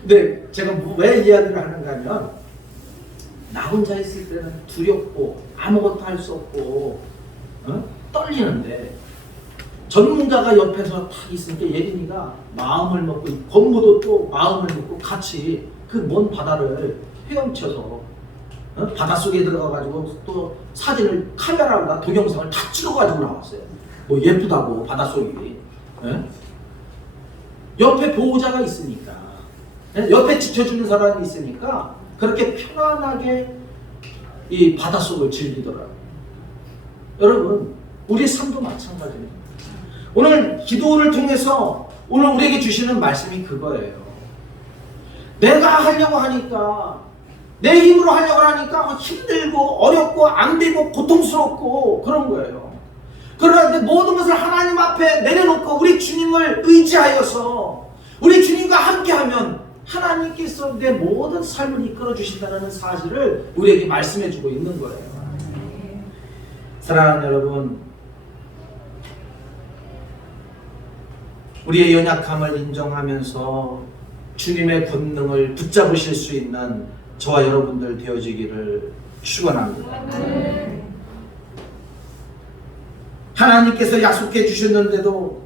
근데 제가 왜 이야기를 하는가 하면 나 혼자 있을 때는 두렵고 아무것도 할 수 없고 떨리는데 전문가가 옆에서 딱 있으니까 예린이가 마음을 먹고 건무도 또 마음을 먹고 같이 그 먼 바다를 헤엄쳐서 바닷속에 들어가가지고 또 사진을 카메라로 동영상을 다 찍어가지고 나왔어요. 뭐 예쁘다고 바닷속이. 옆에 보호자가 있으니까 옆에 지켜주는 사람이 있으니까 그렇게 편안하게 이 바닷속을 즐기더라고요. 여러분 우리 삶도 마찬가지입니다. 오늘 기도를 통해서 오늘 우리에게 주시는 말씀이 그거예요. 내가 하려고 하니까 내 힘으로 하려고 하니까 힘들고 어렵고 안 되고 고통스럽고 그런 거예요. 그러나 모든 것을 하나님 앞에 내려놓고 우리 주님을 의지하여서 우리 주님과 함께하면 하나님께서 내 모든 삶을 이끌어 주신다는 사실을 우리에게 말씀해 주고 있는 거예요. 사랑하는 여러분, 우리의 연약함을 인정하면서 주님의 권능을 붙잡으실 수 있는 저와 여러분들 되어지기를 축원합니다. 하나님께서 약속해 주셨는데도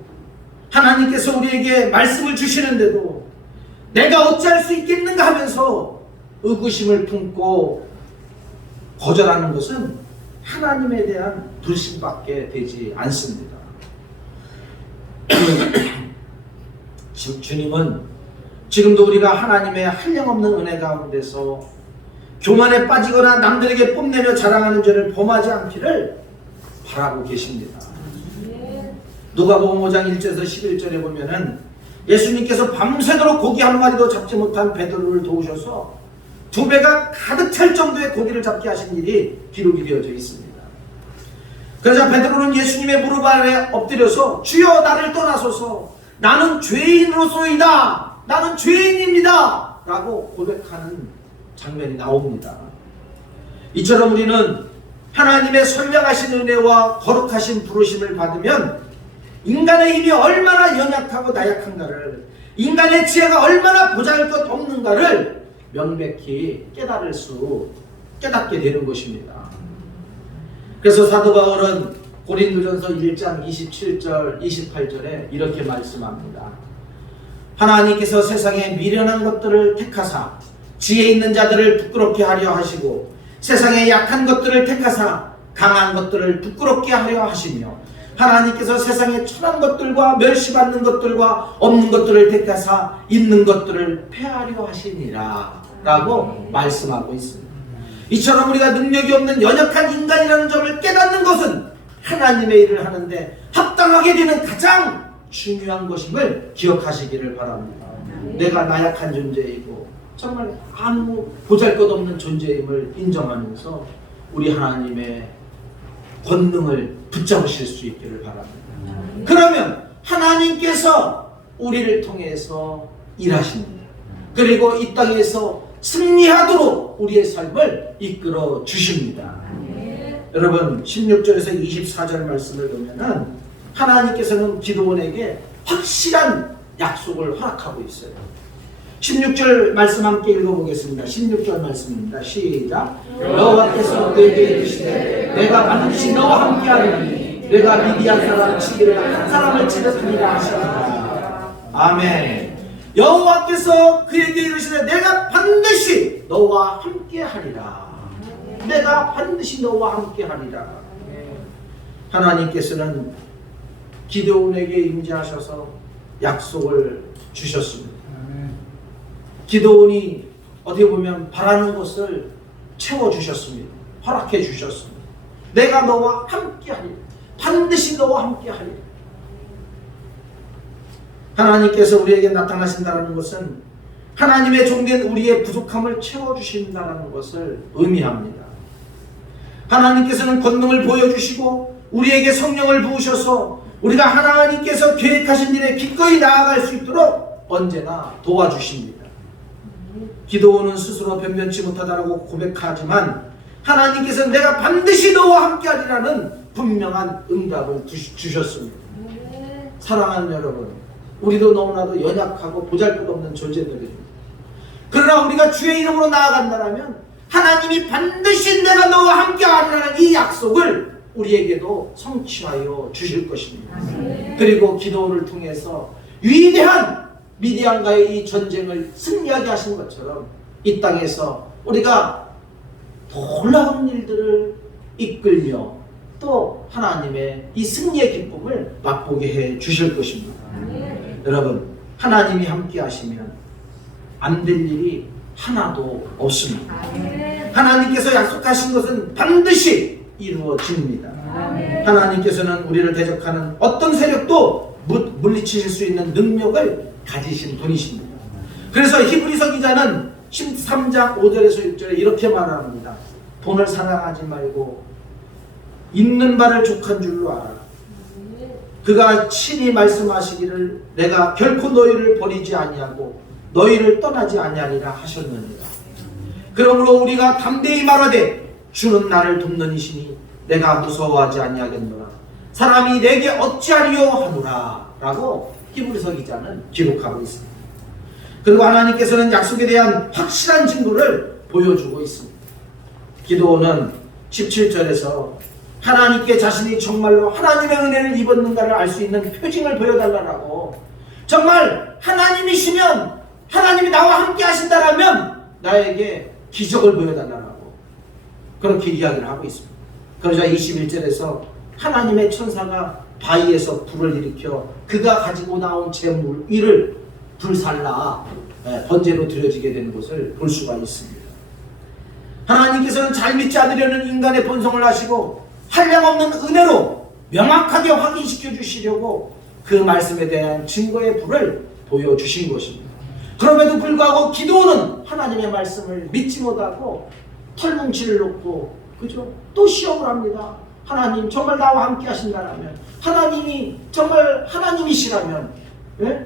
하나님께서 우리에게 말씀을 주시는데도 내가 어찌할 수 있겠는가 하면서 의구심을 품고 거절하는 것은 하나님에 대한 불신밖에 되지 않습니다. 주님은 지금도 우리가 하나님의 한량없는 은혜 가운데서 교만에 빠지거나 남들에게 뽐내며 자랑하는 죄를 범하지 않기를 바라고 계십니다. 누가복음 5장 1절에서 11절에 보면은 예수님께서 밤새도록 고기 한 마리도 잡지 못한 베드로를 도우셔서 2배가 가득 찰 정도의 고기를 잡게 하신 일이 기록이 되어져 있습니다. 그러자 베드로는 예수님의 무릎 아래 엎드려서 주여 나를 떠나소서 나는 죄인으로소이다. 나는 죄인입니다. 라고 고백하는 장면이 나옵니다. 이처럼 우리는 하나님의 선량하신 은혜와 거룩하신 부르심을 받으면 인간의 힘이 얼마나 연약하고 나약한가를, 인간의 지혜가 얼마나 보잘것없는가를 명백히 깨닫게 되는 것입니다. 그래서 사도 바울은 고린도전서 1장 27절 28절에 이렇게 말씀합니다. 하나님께서 세상에 미련한 것들을 택하사 지혜 있는 자들을 부끄럽게 하려 하시고 세상의 약한 것들을 택하사 강한 것들을 부끄럽게 하려 하시며 하나님께서 세상의 천한 것들과 멸시받는 것들과 없는 것들을 택하사 있는 것들을 폐하려 하시니라 라고 말씀하고 있습니다. 이처럼 우리가 능력이 없는 연약한 인간이라는 점을 깨닫는 것은 하나님의 일을 하는데 합당하게 되는 가장 중요한 것임을 기억하시기를 바랍니다. 내가 나약한 존재이고 정말 아무 보잘것없는 존재임을 인정하면서 우리 하나님의 권능을 붙잡으실 수 있기를 바랍니다. 그러면 하나님께서 우리를 통해서 일하십니다. 그리고 이 땅에서 승리하도록 우리의 삶을 이끌어 주십니다. 여러분 16절에서 24절 말씀을 보면은 하나님께서는 기드온에게 확실한 약속을 허락하고 있어요. 16절 말씀 함께 읽어보겠습니다. 16절 말씀입니다. 시작. 여호와께서 내게 이르시되 내가 반드시 너와 함께하리니 내가 미디안 사람 치기를 한 사람을 치르리라 하시니라. 아멘. 여호와께서 그에게 이르시되 내가 반드시 너와 함께하리라. 내가 반드시 너와 함께하리라. 하나님께서는 기드온에게 임재하셔서 약속을 주셨습니다. 기드온이 어떻게 보면 바라는 것을 채워주셨습니다. 허락해 주셨습니다. 내가 너와 함께하리라. 반드시 너와 함께하리라. 하나님께서 우리에게 나타나신다는 것은 하나님의 종된 우리의 부족함을 채워주신다는 것을 의미합니다. 하나님께서는 권능을 보여주시고 우리에게 성령을 부으셔서 우리가 하나님께서 계획하신 일에 기꺼이 나아갈 수 있도록 언제나 도와주십니다. 기드온은 스스로 변변치 못하다고 고백하지만 하나님께서는 내가 반드시 너와 함께하리라는 분명한 응답을 주셨습니다. 사랑하는 여러분, 우리도 너무나도 연약하고 보잘것없는 존재들입니다. 그러나 우리가 주의 이름으로 나아간다면 하나님이 반드시 내가 너와 함께하리라는 이 약속을 우리에게도 성취하여 주실 것입니다. 그리고 기도를 통해서 위대한 미디안과의 이 전쟁을 승리하게 하신 것처럼 이 땅에서 우리가 놀라운 일들을 이끌며 또 하나님의 이 승리의 기쁨을 맛보게 해 주실 것입니다. 여러분, 하나님이 함께 하시면 안 될 일이 하나도 없습니다. 하나님께서 약속하신 것은 반드시 이루어집니다. 하나님께서는 우리를 대적하는 어떤 세력도 물리치실 수 있는 능력을 가지신 분이십니다. 그래서 히브리서 기자는 13장 5절에서 6절에 이렇게 말합니다. 돈을 사랑하지 말고 있는 바를 족한 줄로 알아. 그가 친히 말씀하시기를 내가 결코 너희를 버리지 아니하고 너희를 떠나지 아니하리라 하셨느니라. 그러므로 우리가 담대히 말하되 주는 나를 돕는 이시니 내가 무서워하지 아니하겠노라. 사람이 내게 어찌하리요 하노라 라고 히브리서 기자는 기록하고 있습니다. 그리고 하나님께서는 약속에 대한 확실한 증거를 보여주고 있습니다. 기드온은 17절에서 하나님께 자신이 정말로 하나님의 은혜를 입었는가를 알 수 있는 표징을 보여달라고, 정말 하나님이시면 하나님이 나와 함께 하신다라면 나에게 기적을 보여달라고 그렇게 이야기를 하고 있습니다. 그러자 21절에서 하나님의 천사가 바위에서 불을 일으켜 그가 가지고 나온 재물 위를 불살라 번제로 드려지게 되는 것을 볼 수가 있습니다. 하나님께서는 잘 믿지 않으려는 인간의 본성을 아시고 한량없는 은혜로 명확하게 확인시켜 주시려고 그 말씀에 대한 증거의 불을 보여주신 것입니다. 그럼에도 불구하고 기드온은 하나님의 말씀을 믿지 못하고 털뭉치를 놓고 그죠? 또 시험을 합니다. 하나님 정말 나와 함께 하신다라면, 하나님이 정말 하나님이시라면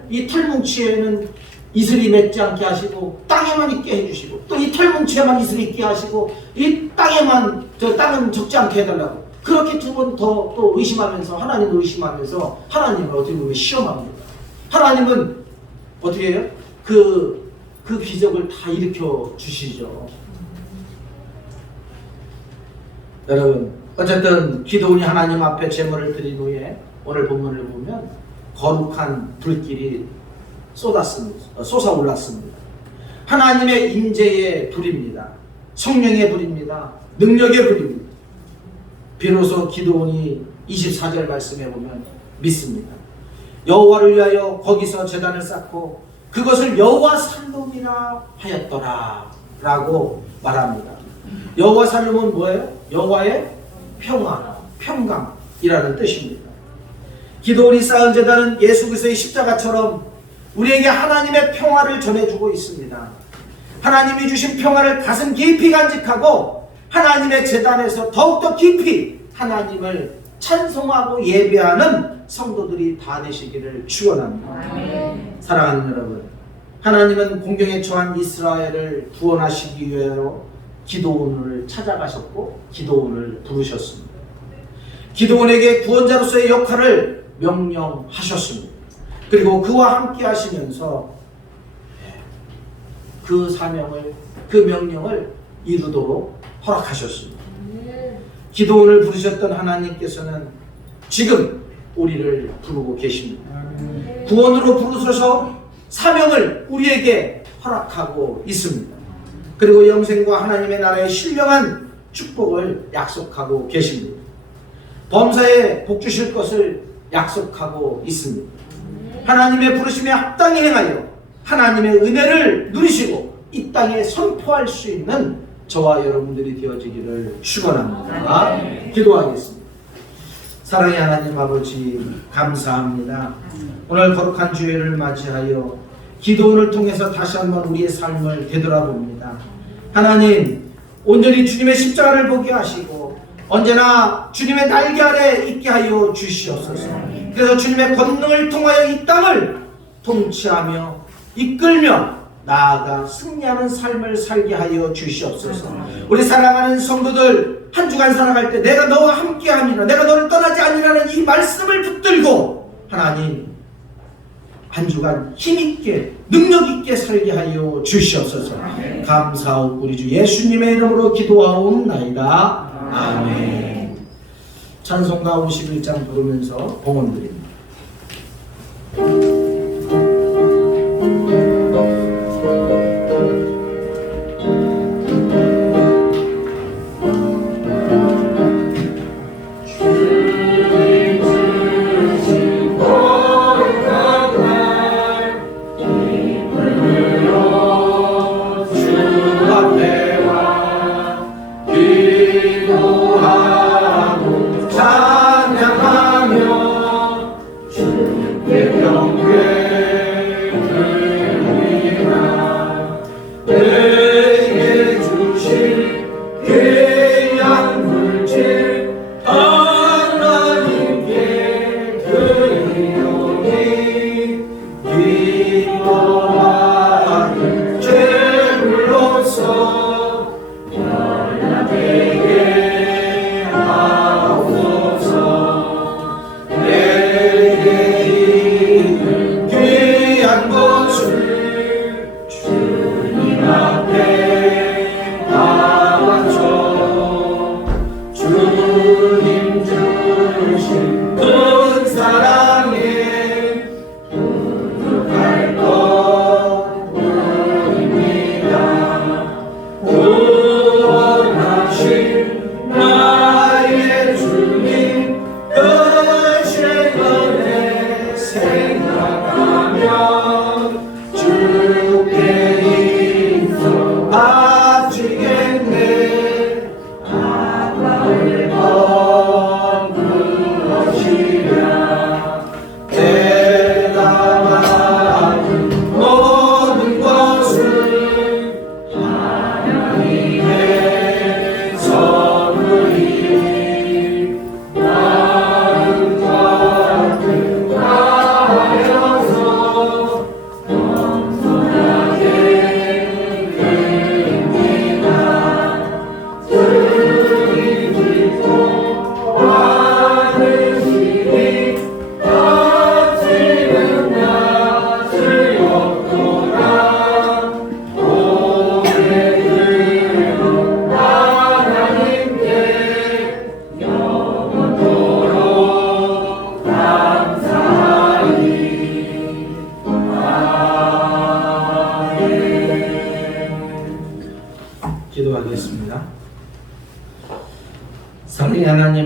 이 털뭉치에는 이슬이 맺지 않게 하시고 땅에만 있게 해주시고 또 이 털뭉치에만 이슬이 있게 하시고 이 땅에만 땅은 적지 않게 해달라고 그렇게 두 번 더 또 의심하면서 하나님을 의심하면서 하나님을 어떻게 보면 시험합니다. 하나님은 어떻게 해요? 그 기적을 다 일으켜 주시죠. 여러분, 어쨌든 기드온이 하나님 앞에 제물을 드린 후에 오늘 본문을 보면 거룩한 불길이 솟아올랐습니다. 하나님의 임재의 불입니다. 성령의 불입니다. 능력의 불입니다. 비로소 기드온이 24절 말씀에 보면 믿습니다. 여호와를 위하여 거기서 제단을 쌓고 그것을 여호와 살룸이라 하였더라 라고 말합니다. 여호와 살룸은 뭐예요? 여호와의 평화, 평강이라는 뜻입니다. 기드온이 쌓은 제단은 예수 그리스도의 십자가처럼 우리에게 하나님의 평화를 전해주고 있습니다. 하나님이 주신 평화를 가슴 깊이 간직하고 하나님의 제단에서 더욱더 깊이 하나님을 찬송하고 예배하는 성도들이 다 되시기를 축원합니다. 사랑하는 여러분, 하나님은 공경에 처한 이스라엘을 구원하시기 위하여 기드온을 찾아가셨고 기드온을 부르셨습니다. 기드온에게 구원자로서의 역할을 명령하셨습니다. 그리고 그와 함께 하시면서 그 사명을, 그 명령을 이루도록 허락하셨습니다. 기드온을 부르셨던 하나님께서는 지금 우리를 부르고 계십니다. 구원으로 부르셔서 사명을 우리에게 허락하고 있습니다. 그리고 영생과 하나님의 나라의 신령한 축복을 약속하고 계십니다. 범사에 복 주실 것을 약속하고 있습니다. 하나님의 부르심에 합당히 행하여 하나님의 은혜를 누리시고 이 땅에 선포할 수 있는 저와 여러분들이 되어지기를 축원합니다. 기도하겠습니다. 사랑의 하나님 아버지, 감사합니다. 오늘 거룩한 주일을 맞이하여 기도를 통해서 다시 한번 우리의 삶을 되돌아봅니다. 하나님, 온전히 주님의 십자가를 보게 하시고 언제나 주님의 날개 아래 있게 하여 주시옵소서. 그래서 주님의 권능을 통하여 이 땅을 통치하며 이끌며 나아가 승리하는 삶을 살게 하여 주시옵소서. 우리 사랑하는 성도들 한 주간 살아갈 때 내가 너와 함께함이라, 내가 너를 떠나지 아니라는 이 말씀을 붙들고 하나님 한 주간 힘있게 능력있게 살게 하여 주시옵소서. 감사하고 우리 주 예수님의 이름으로 기도하옵나이다. 아멘. 찬송가 51장 부르면서 봉헌드립니다.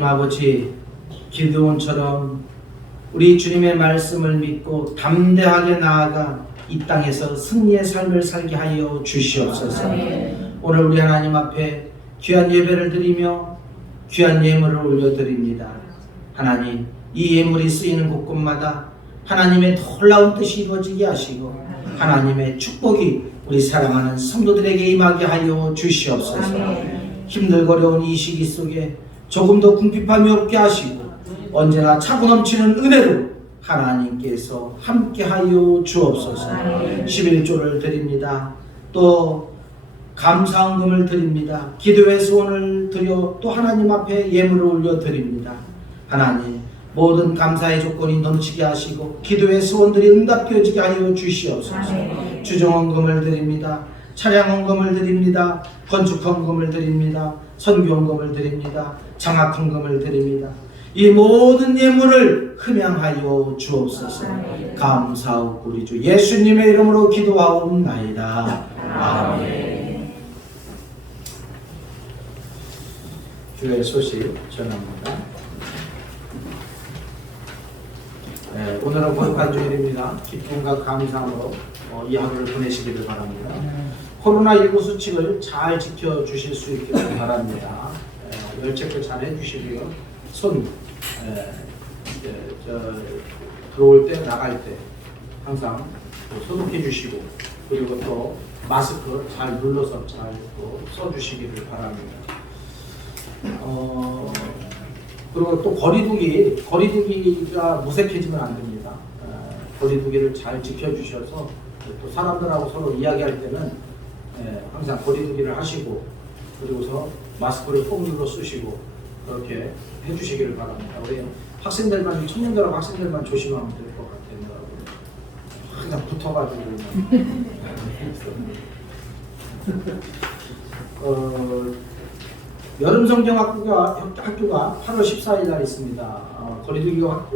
아버지, 기드온처럼 우리 주님의 말씀을 믿고 담대하게 나아가 이 땅에서 승리의 삶을 살게 하여 주시옵소서. 오늘 우리 하나님 앞에 귀한 예배를 드리며 귀한 예물을 올려드립니다. 하나님, 이 예물이 쓰이는 곳곳마다 하나님의 놀라운 뜻이 이루어지게 하시고 하나님의 축복이 우리 사랑하는 성도들에게 임하게 하여 주시옵소서. 힘들고 어려운 이 시기 속에 조금 더 궁핍함이 없게 하시고 언제나 차고 넘치는 은혜로 하나님께서 함께 하여 주옵소서. 11조를 드립니다. 또 감사헌금을 드립니다. 기도의 소원을 드려 또 하나님 앞에 예물을 올려 드립니다. 하나님, 모든 감사의 조건이 넘치게 하시고 기도의 소원들이 응답되어지게 하여 주시옵소서. 주정헌금을 드립니다. 차량헌금을 드립니다. 건축헌금을 드립니다. 선교헌금을 드립니다. 장학헌금을 드립니다. 이 모든 예물을 흠양하여 주옵소서. 감사하고 우리 주 예수님의 이름으로 기도하옵나이다. 아멘. 주의 소식 전합니다. 오늘은 거룩한 주일입니다. 기쁨과 감사함으로 이 하루를 보내시기를 바랍니다. 코로나19 수칙을 잘 지켜주실 수 있기를 바랍니다. 열체크 잘 해주시고요. 손 들어올 때 나갈 때 항상 소독해 주시고 그리고 또 마스크 잘 눌러서 잘 써주시기를 바랍니다. 그리고 또 거리두기가 무색해지면 안 됩니다. 거리두기를 잘 지켜주셔서 또 사람들하고 서로 이야기할 때는 항상 거리두기를 하시고 그리고서 마스크를 꼭 눌러 쓰시고 그렇게 해주시기를 바랍니다. 우리 학생들만, 청년들하고 학생들만 조심하면 될 것 같아요. 항상 붙어가지고 여름성경학교가 8월 14일 날 있습니다. 거리두기가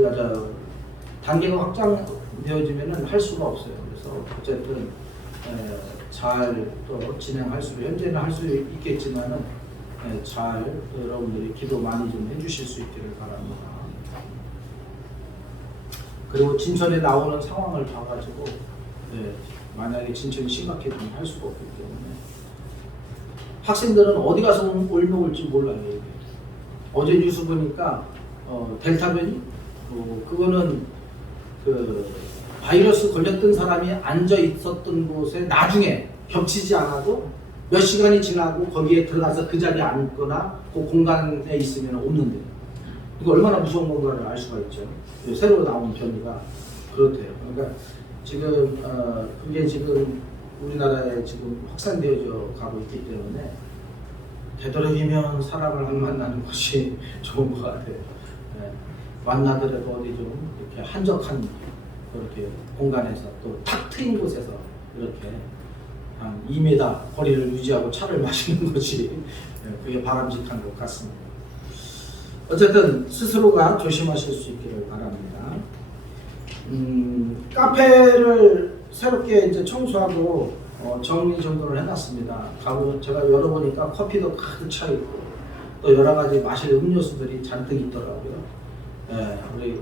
단계가 확장되어지면 할 수가 없어요. 그래서 어쨌든 잘 또 진행할 수, 현재는 할 수 있겠지만은 잘 여러분들이 기도 많이 좀 해주실 수 있기를 바랍니다. 그리고 진천에 나오는 상황을 봐가지고 만약에 진천이 심각해지면 할 수가 없기 때문에 학생들은 어디 가서 올먹을지 몰라요. 어제 뉴스 보니까 델타 변이 그거는 그 바이러스 걸렸던 사람이 앉아 있었던 곳에 나중에 겹치지 않아도 몇 시간이 지나고 거기에 들어가서 그 자리에 앉거나 그 공간에 있으면 없는데 이거 얼마나 무서운 건가를 알 수가 있죠. 새로 나온 변이가 그렇대요. 그러니까 지금 그게 지금 우리나라에 지금 확산되어져 가고 있기 때문에 되도록이면 사람을 만나는 것이 좋은 것 같아요. 만나더라도 어디 좀 이렇게 한적한 그렇게 공간에서 또 탁 트인 곳에서 이렇게 한 2m 거리를 유지하고 차를 마시는 것이 그게 바람직한 것 같습니다. 어쨌든 스스로가 조심하실 수 있기를 바랍니다. 카페를 새롭게 이제 청소하고 정리정돈을 해놨습니다. 제가 열어보니까 커피도 가득 차 있고 또 여러 가지 마실 음료수들이 잔뜩 있더라고요. 우리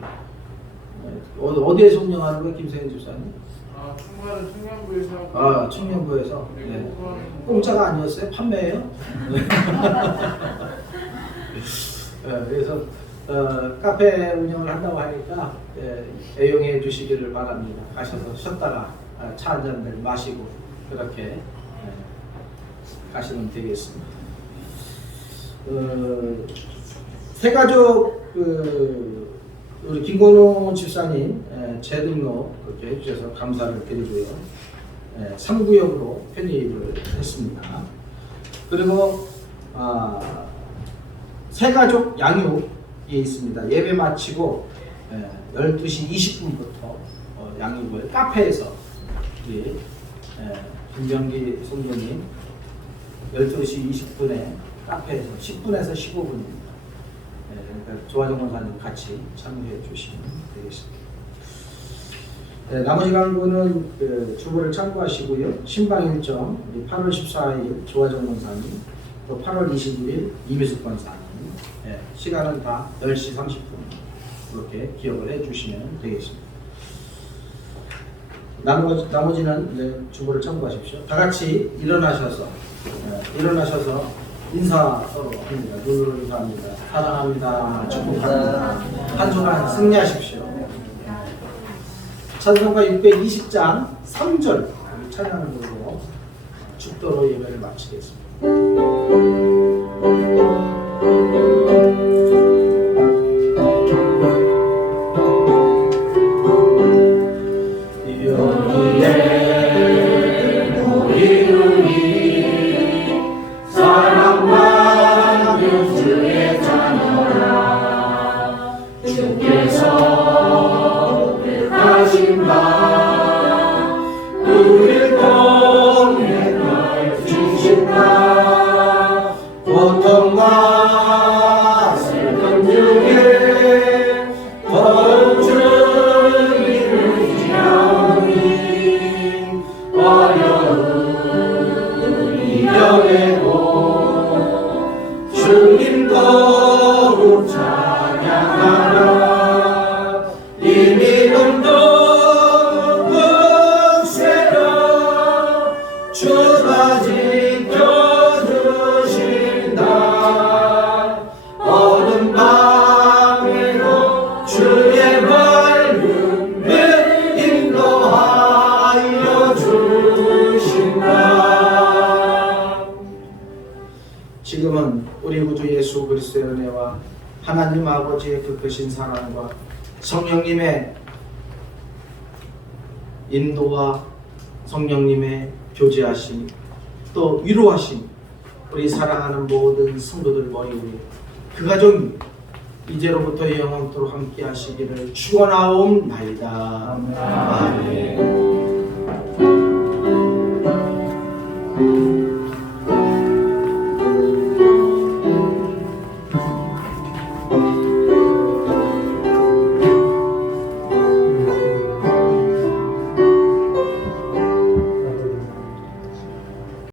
어디에서 운영하는 거예요, 김세현 집사님? 충만은 청년부에서 하고. 청년부에서. 네. 공짜가 아니었어요? 판매예요? 그래서 카페 운영을 한다고 하니까 애용해 주시기를 바랍니다. 가셔서 쉬었다가 차 한 잔 마시고 그렇게 가시면 되겠습니다. 새가족 우리 김건호 집사님 재등록 그렇게 해주셔서 감사를 드리고요. 3구역으로 편입을 했습니다. 그리고 새가족 양육이 있습니다. 예배 마치고 12시 20분부터 양육을 카페에서 우리 김병기 성도님 12시 20분에 카페에서 10분에서 15분입니다. 그러니까 조화정 권사님 같이 참여해 주시면 되겠습니다. 나머지 강구는 주보를 참고하시고요. 신방 일정 8월 14일 조화정 권사님, 또 8월 29일 이미숙 권사님, 예, 시간은 다 10시 30분 그렇게 기억을 해주시면 되겠습니다. 나머지는 이제 주보를 참고하십시오. 다 같이 일어나셔서 인사 서로 합니다. 눈으로 인사합니다. 사랑합니다. 축복합니다. 한 주간 승리하십시오. 찬송가 620장 3절 찬양을 부르고 축도로 예배를 마치겠습니다. 고통과 슬픔 중에 주님을 지향이 어려운 이겨내고 주님 더욱 찬양하라. 이 믿음도 복세로 주가 지켜주신다. 어둠 밤에도 주의 밝음을 인도하여 주신다. 지금은 우리 구주 예수 그리스도의 은혜와 하나님 아버지의 그 크신 사랑과 성령님의 인도와 성령님의 교제하심 또 위로하심 우리 사랑하는 모든 성도들 머리 위에 그 가정 이제로부터 영원토록 함께 하시기를 축원하옵나이다. 아멘.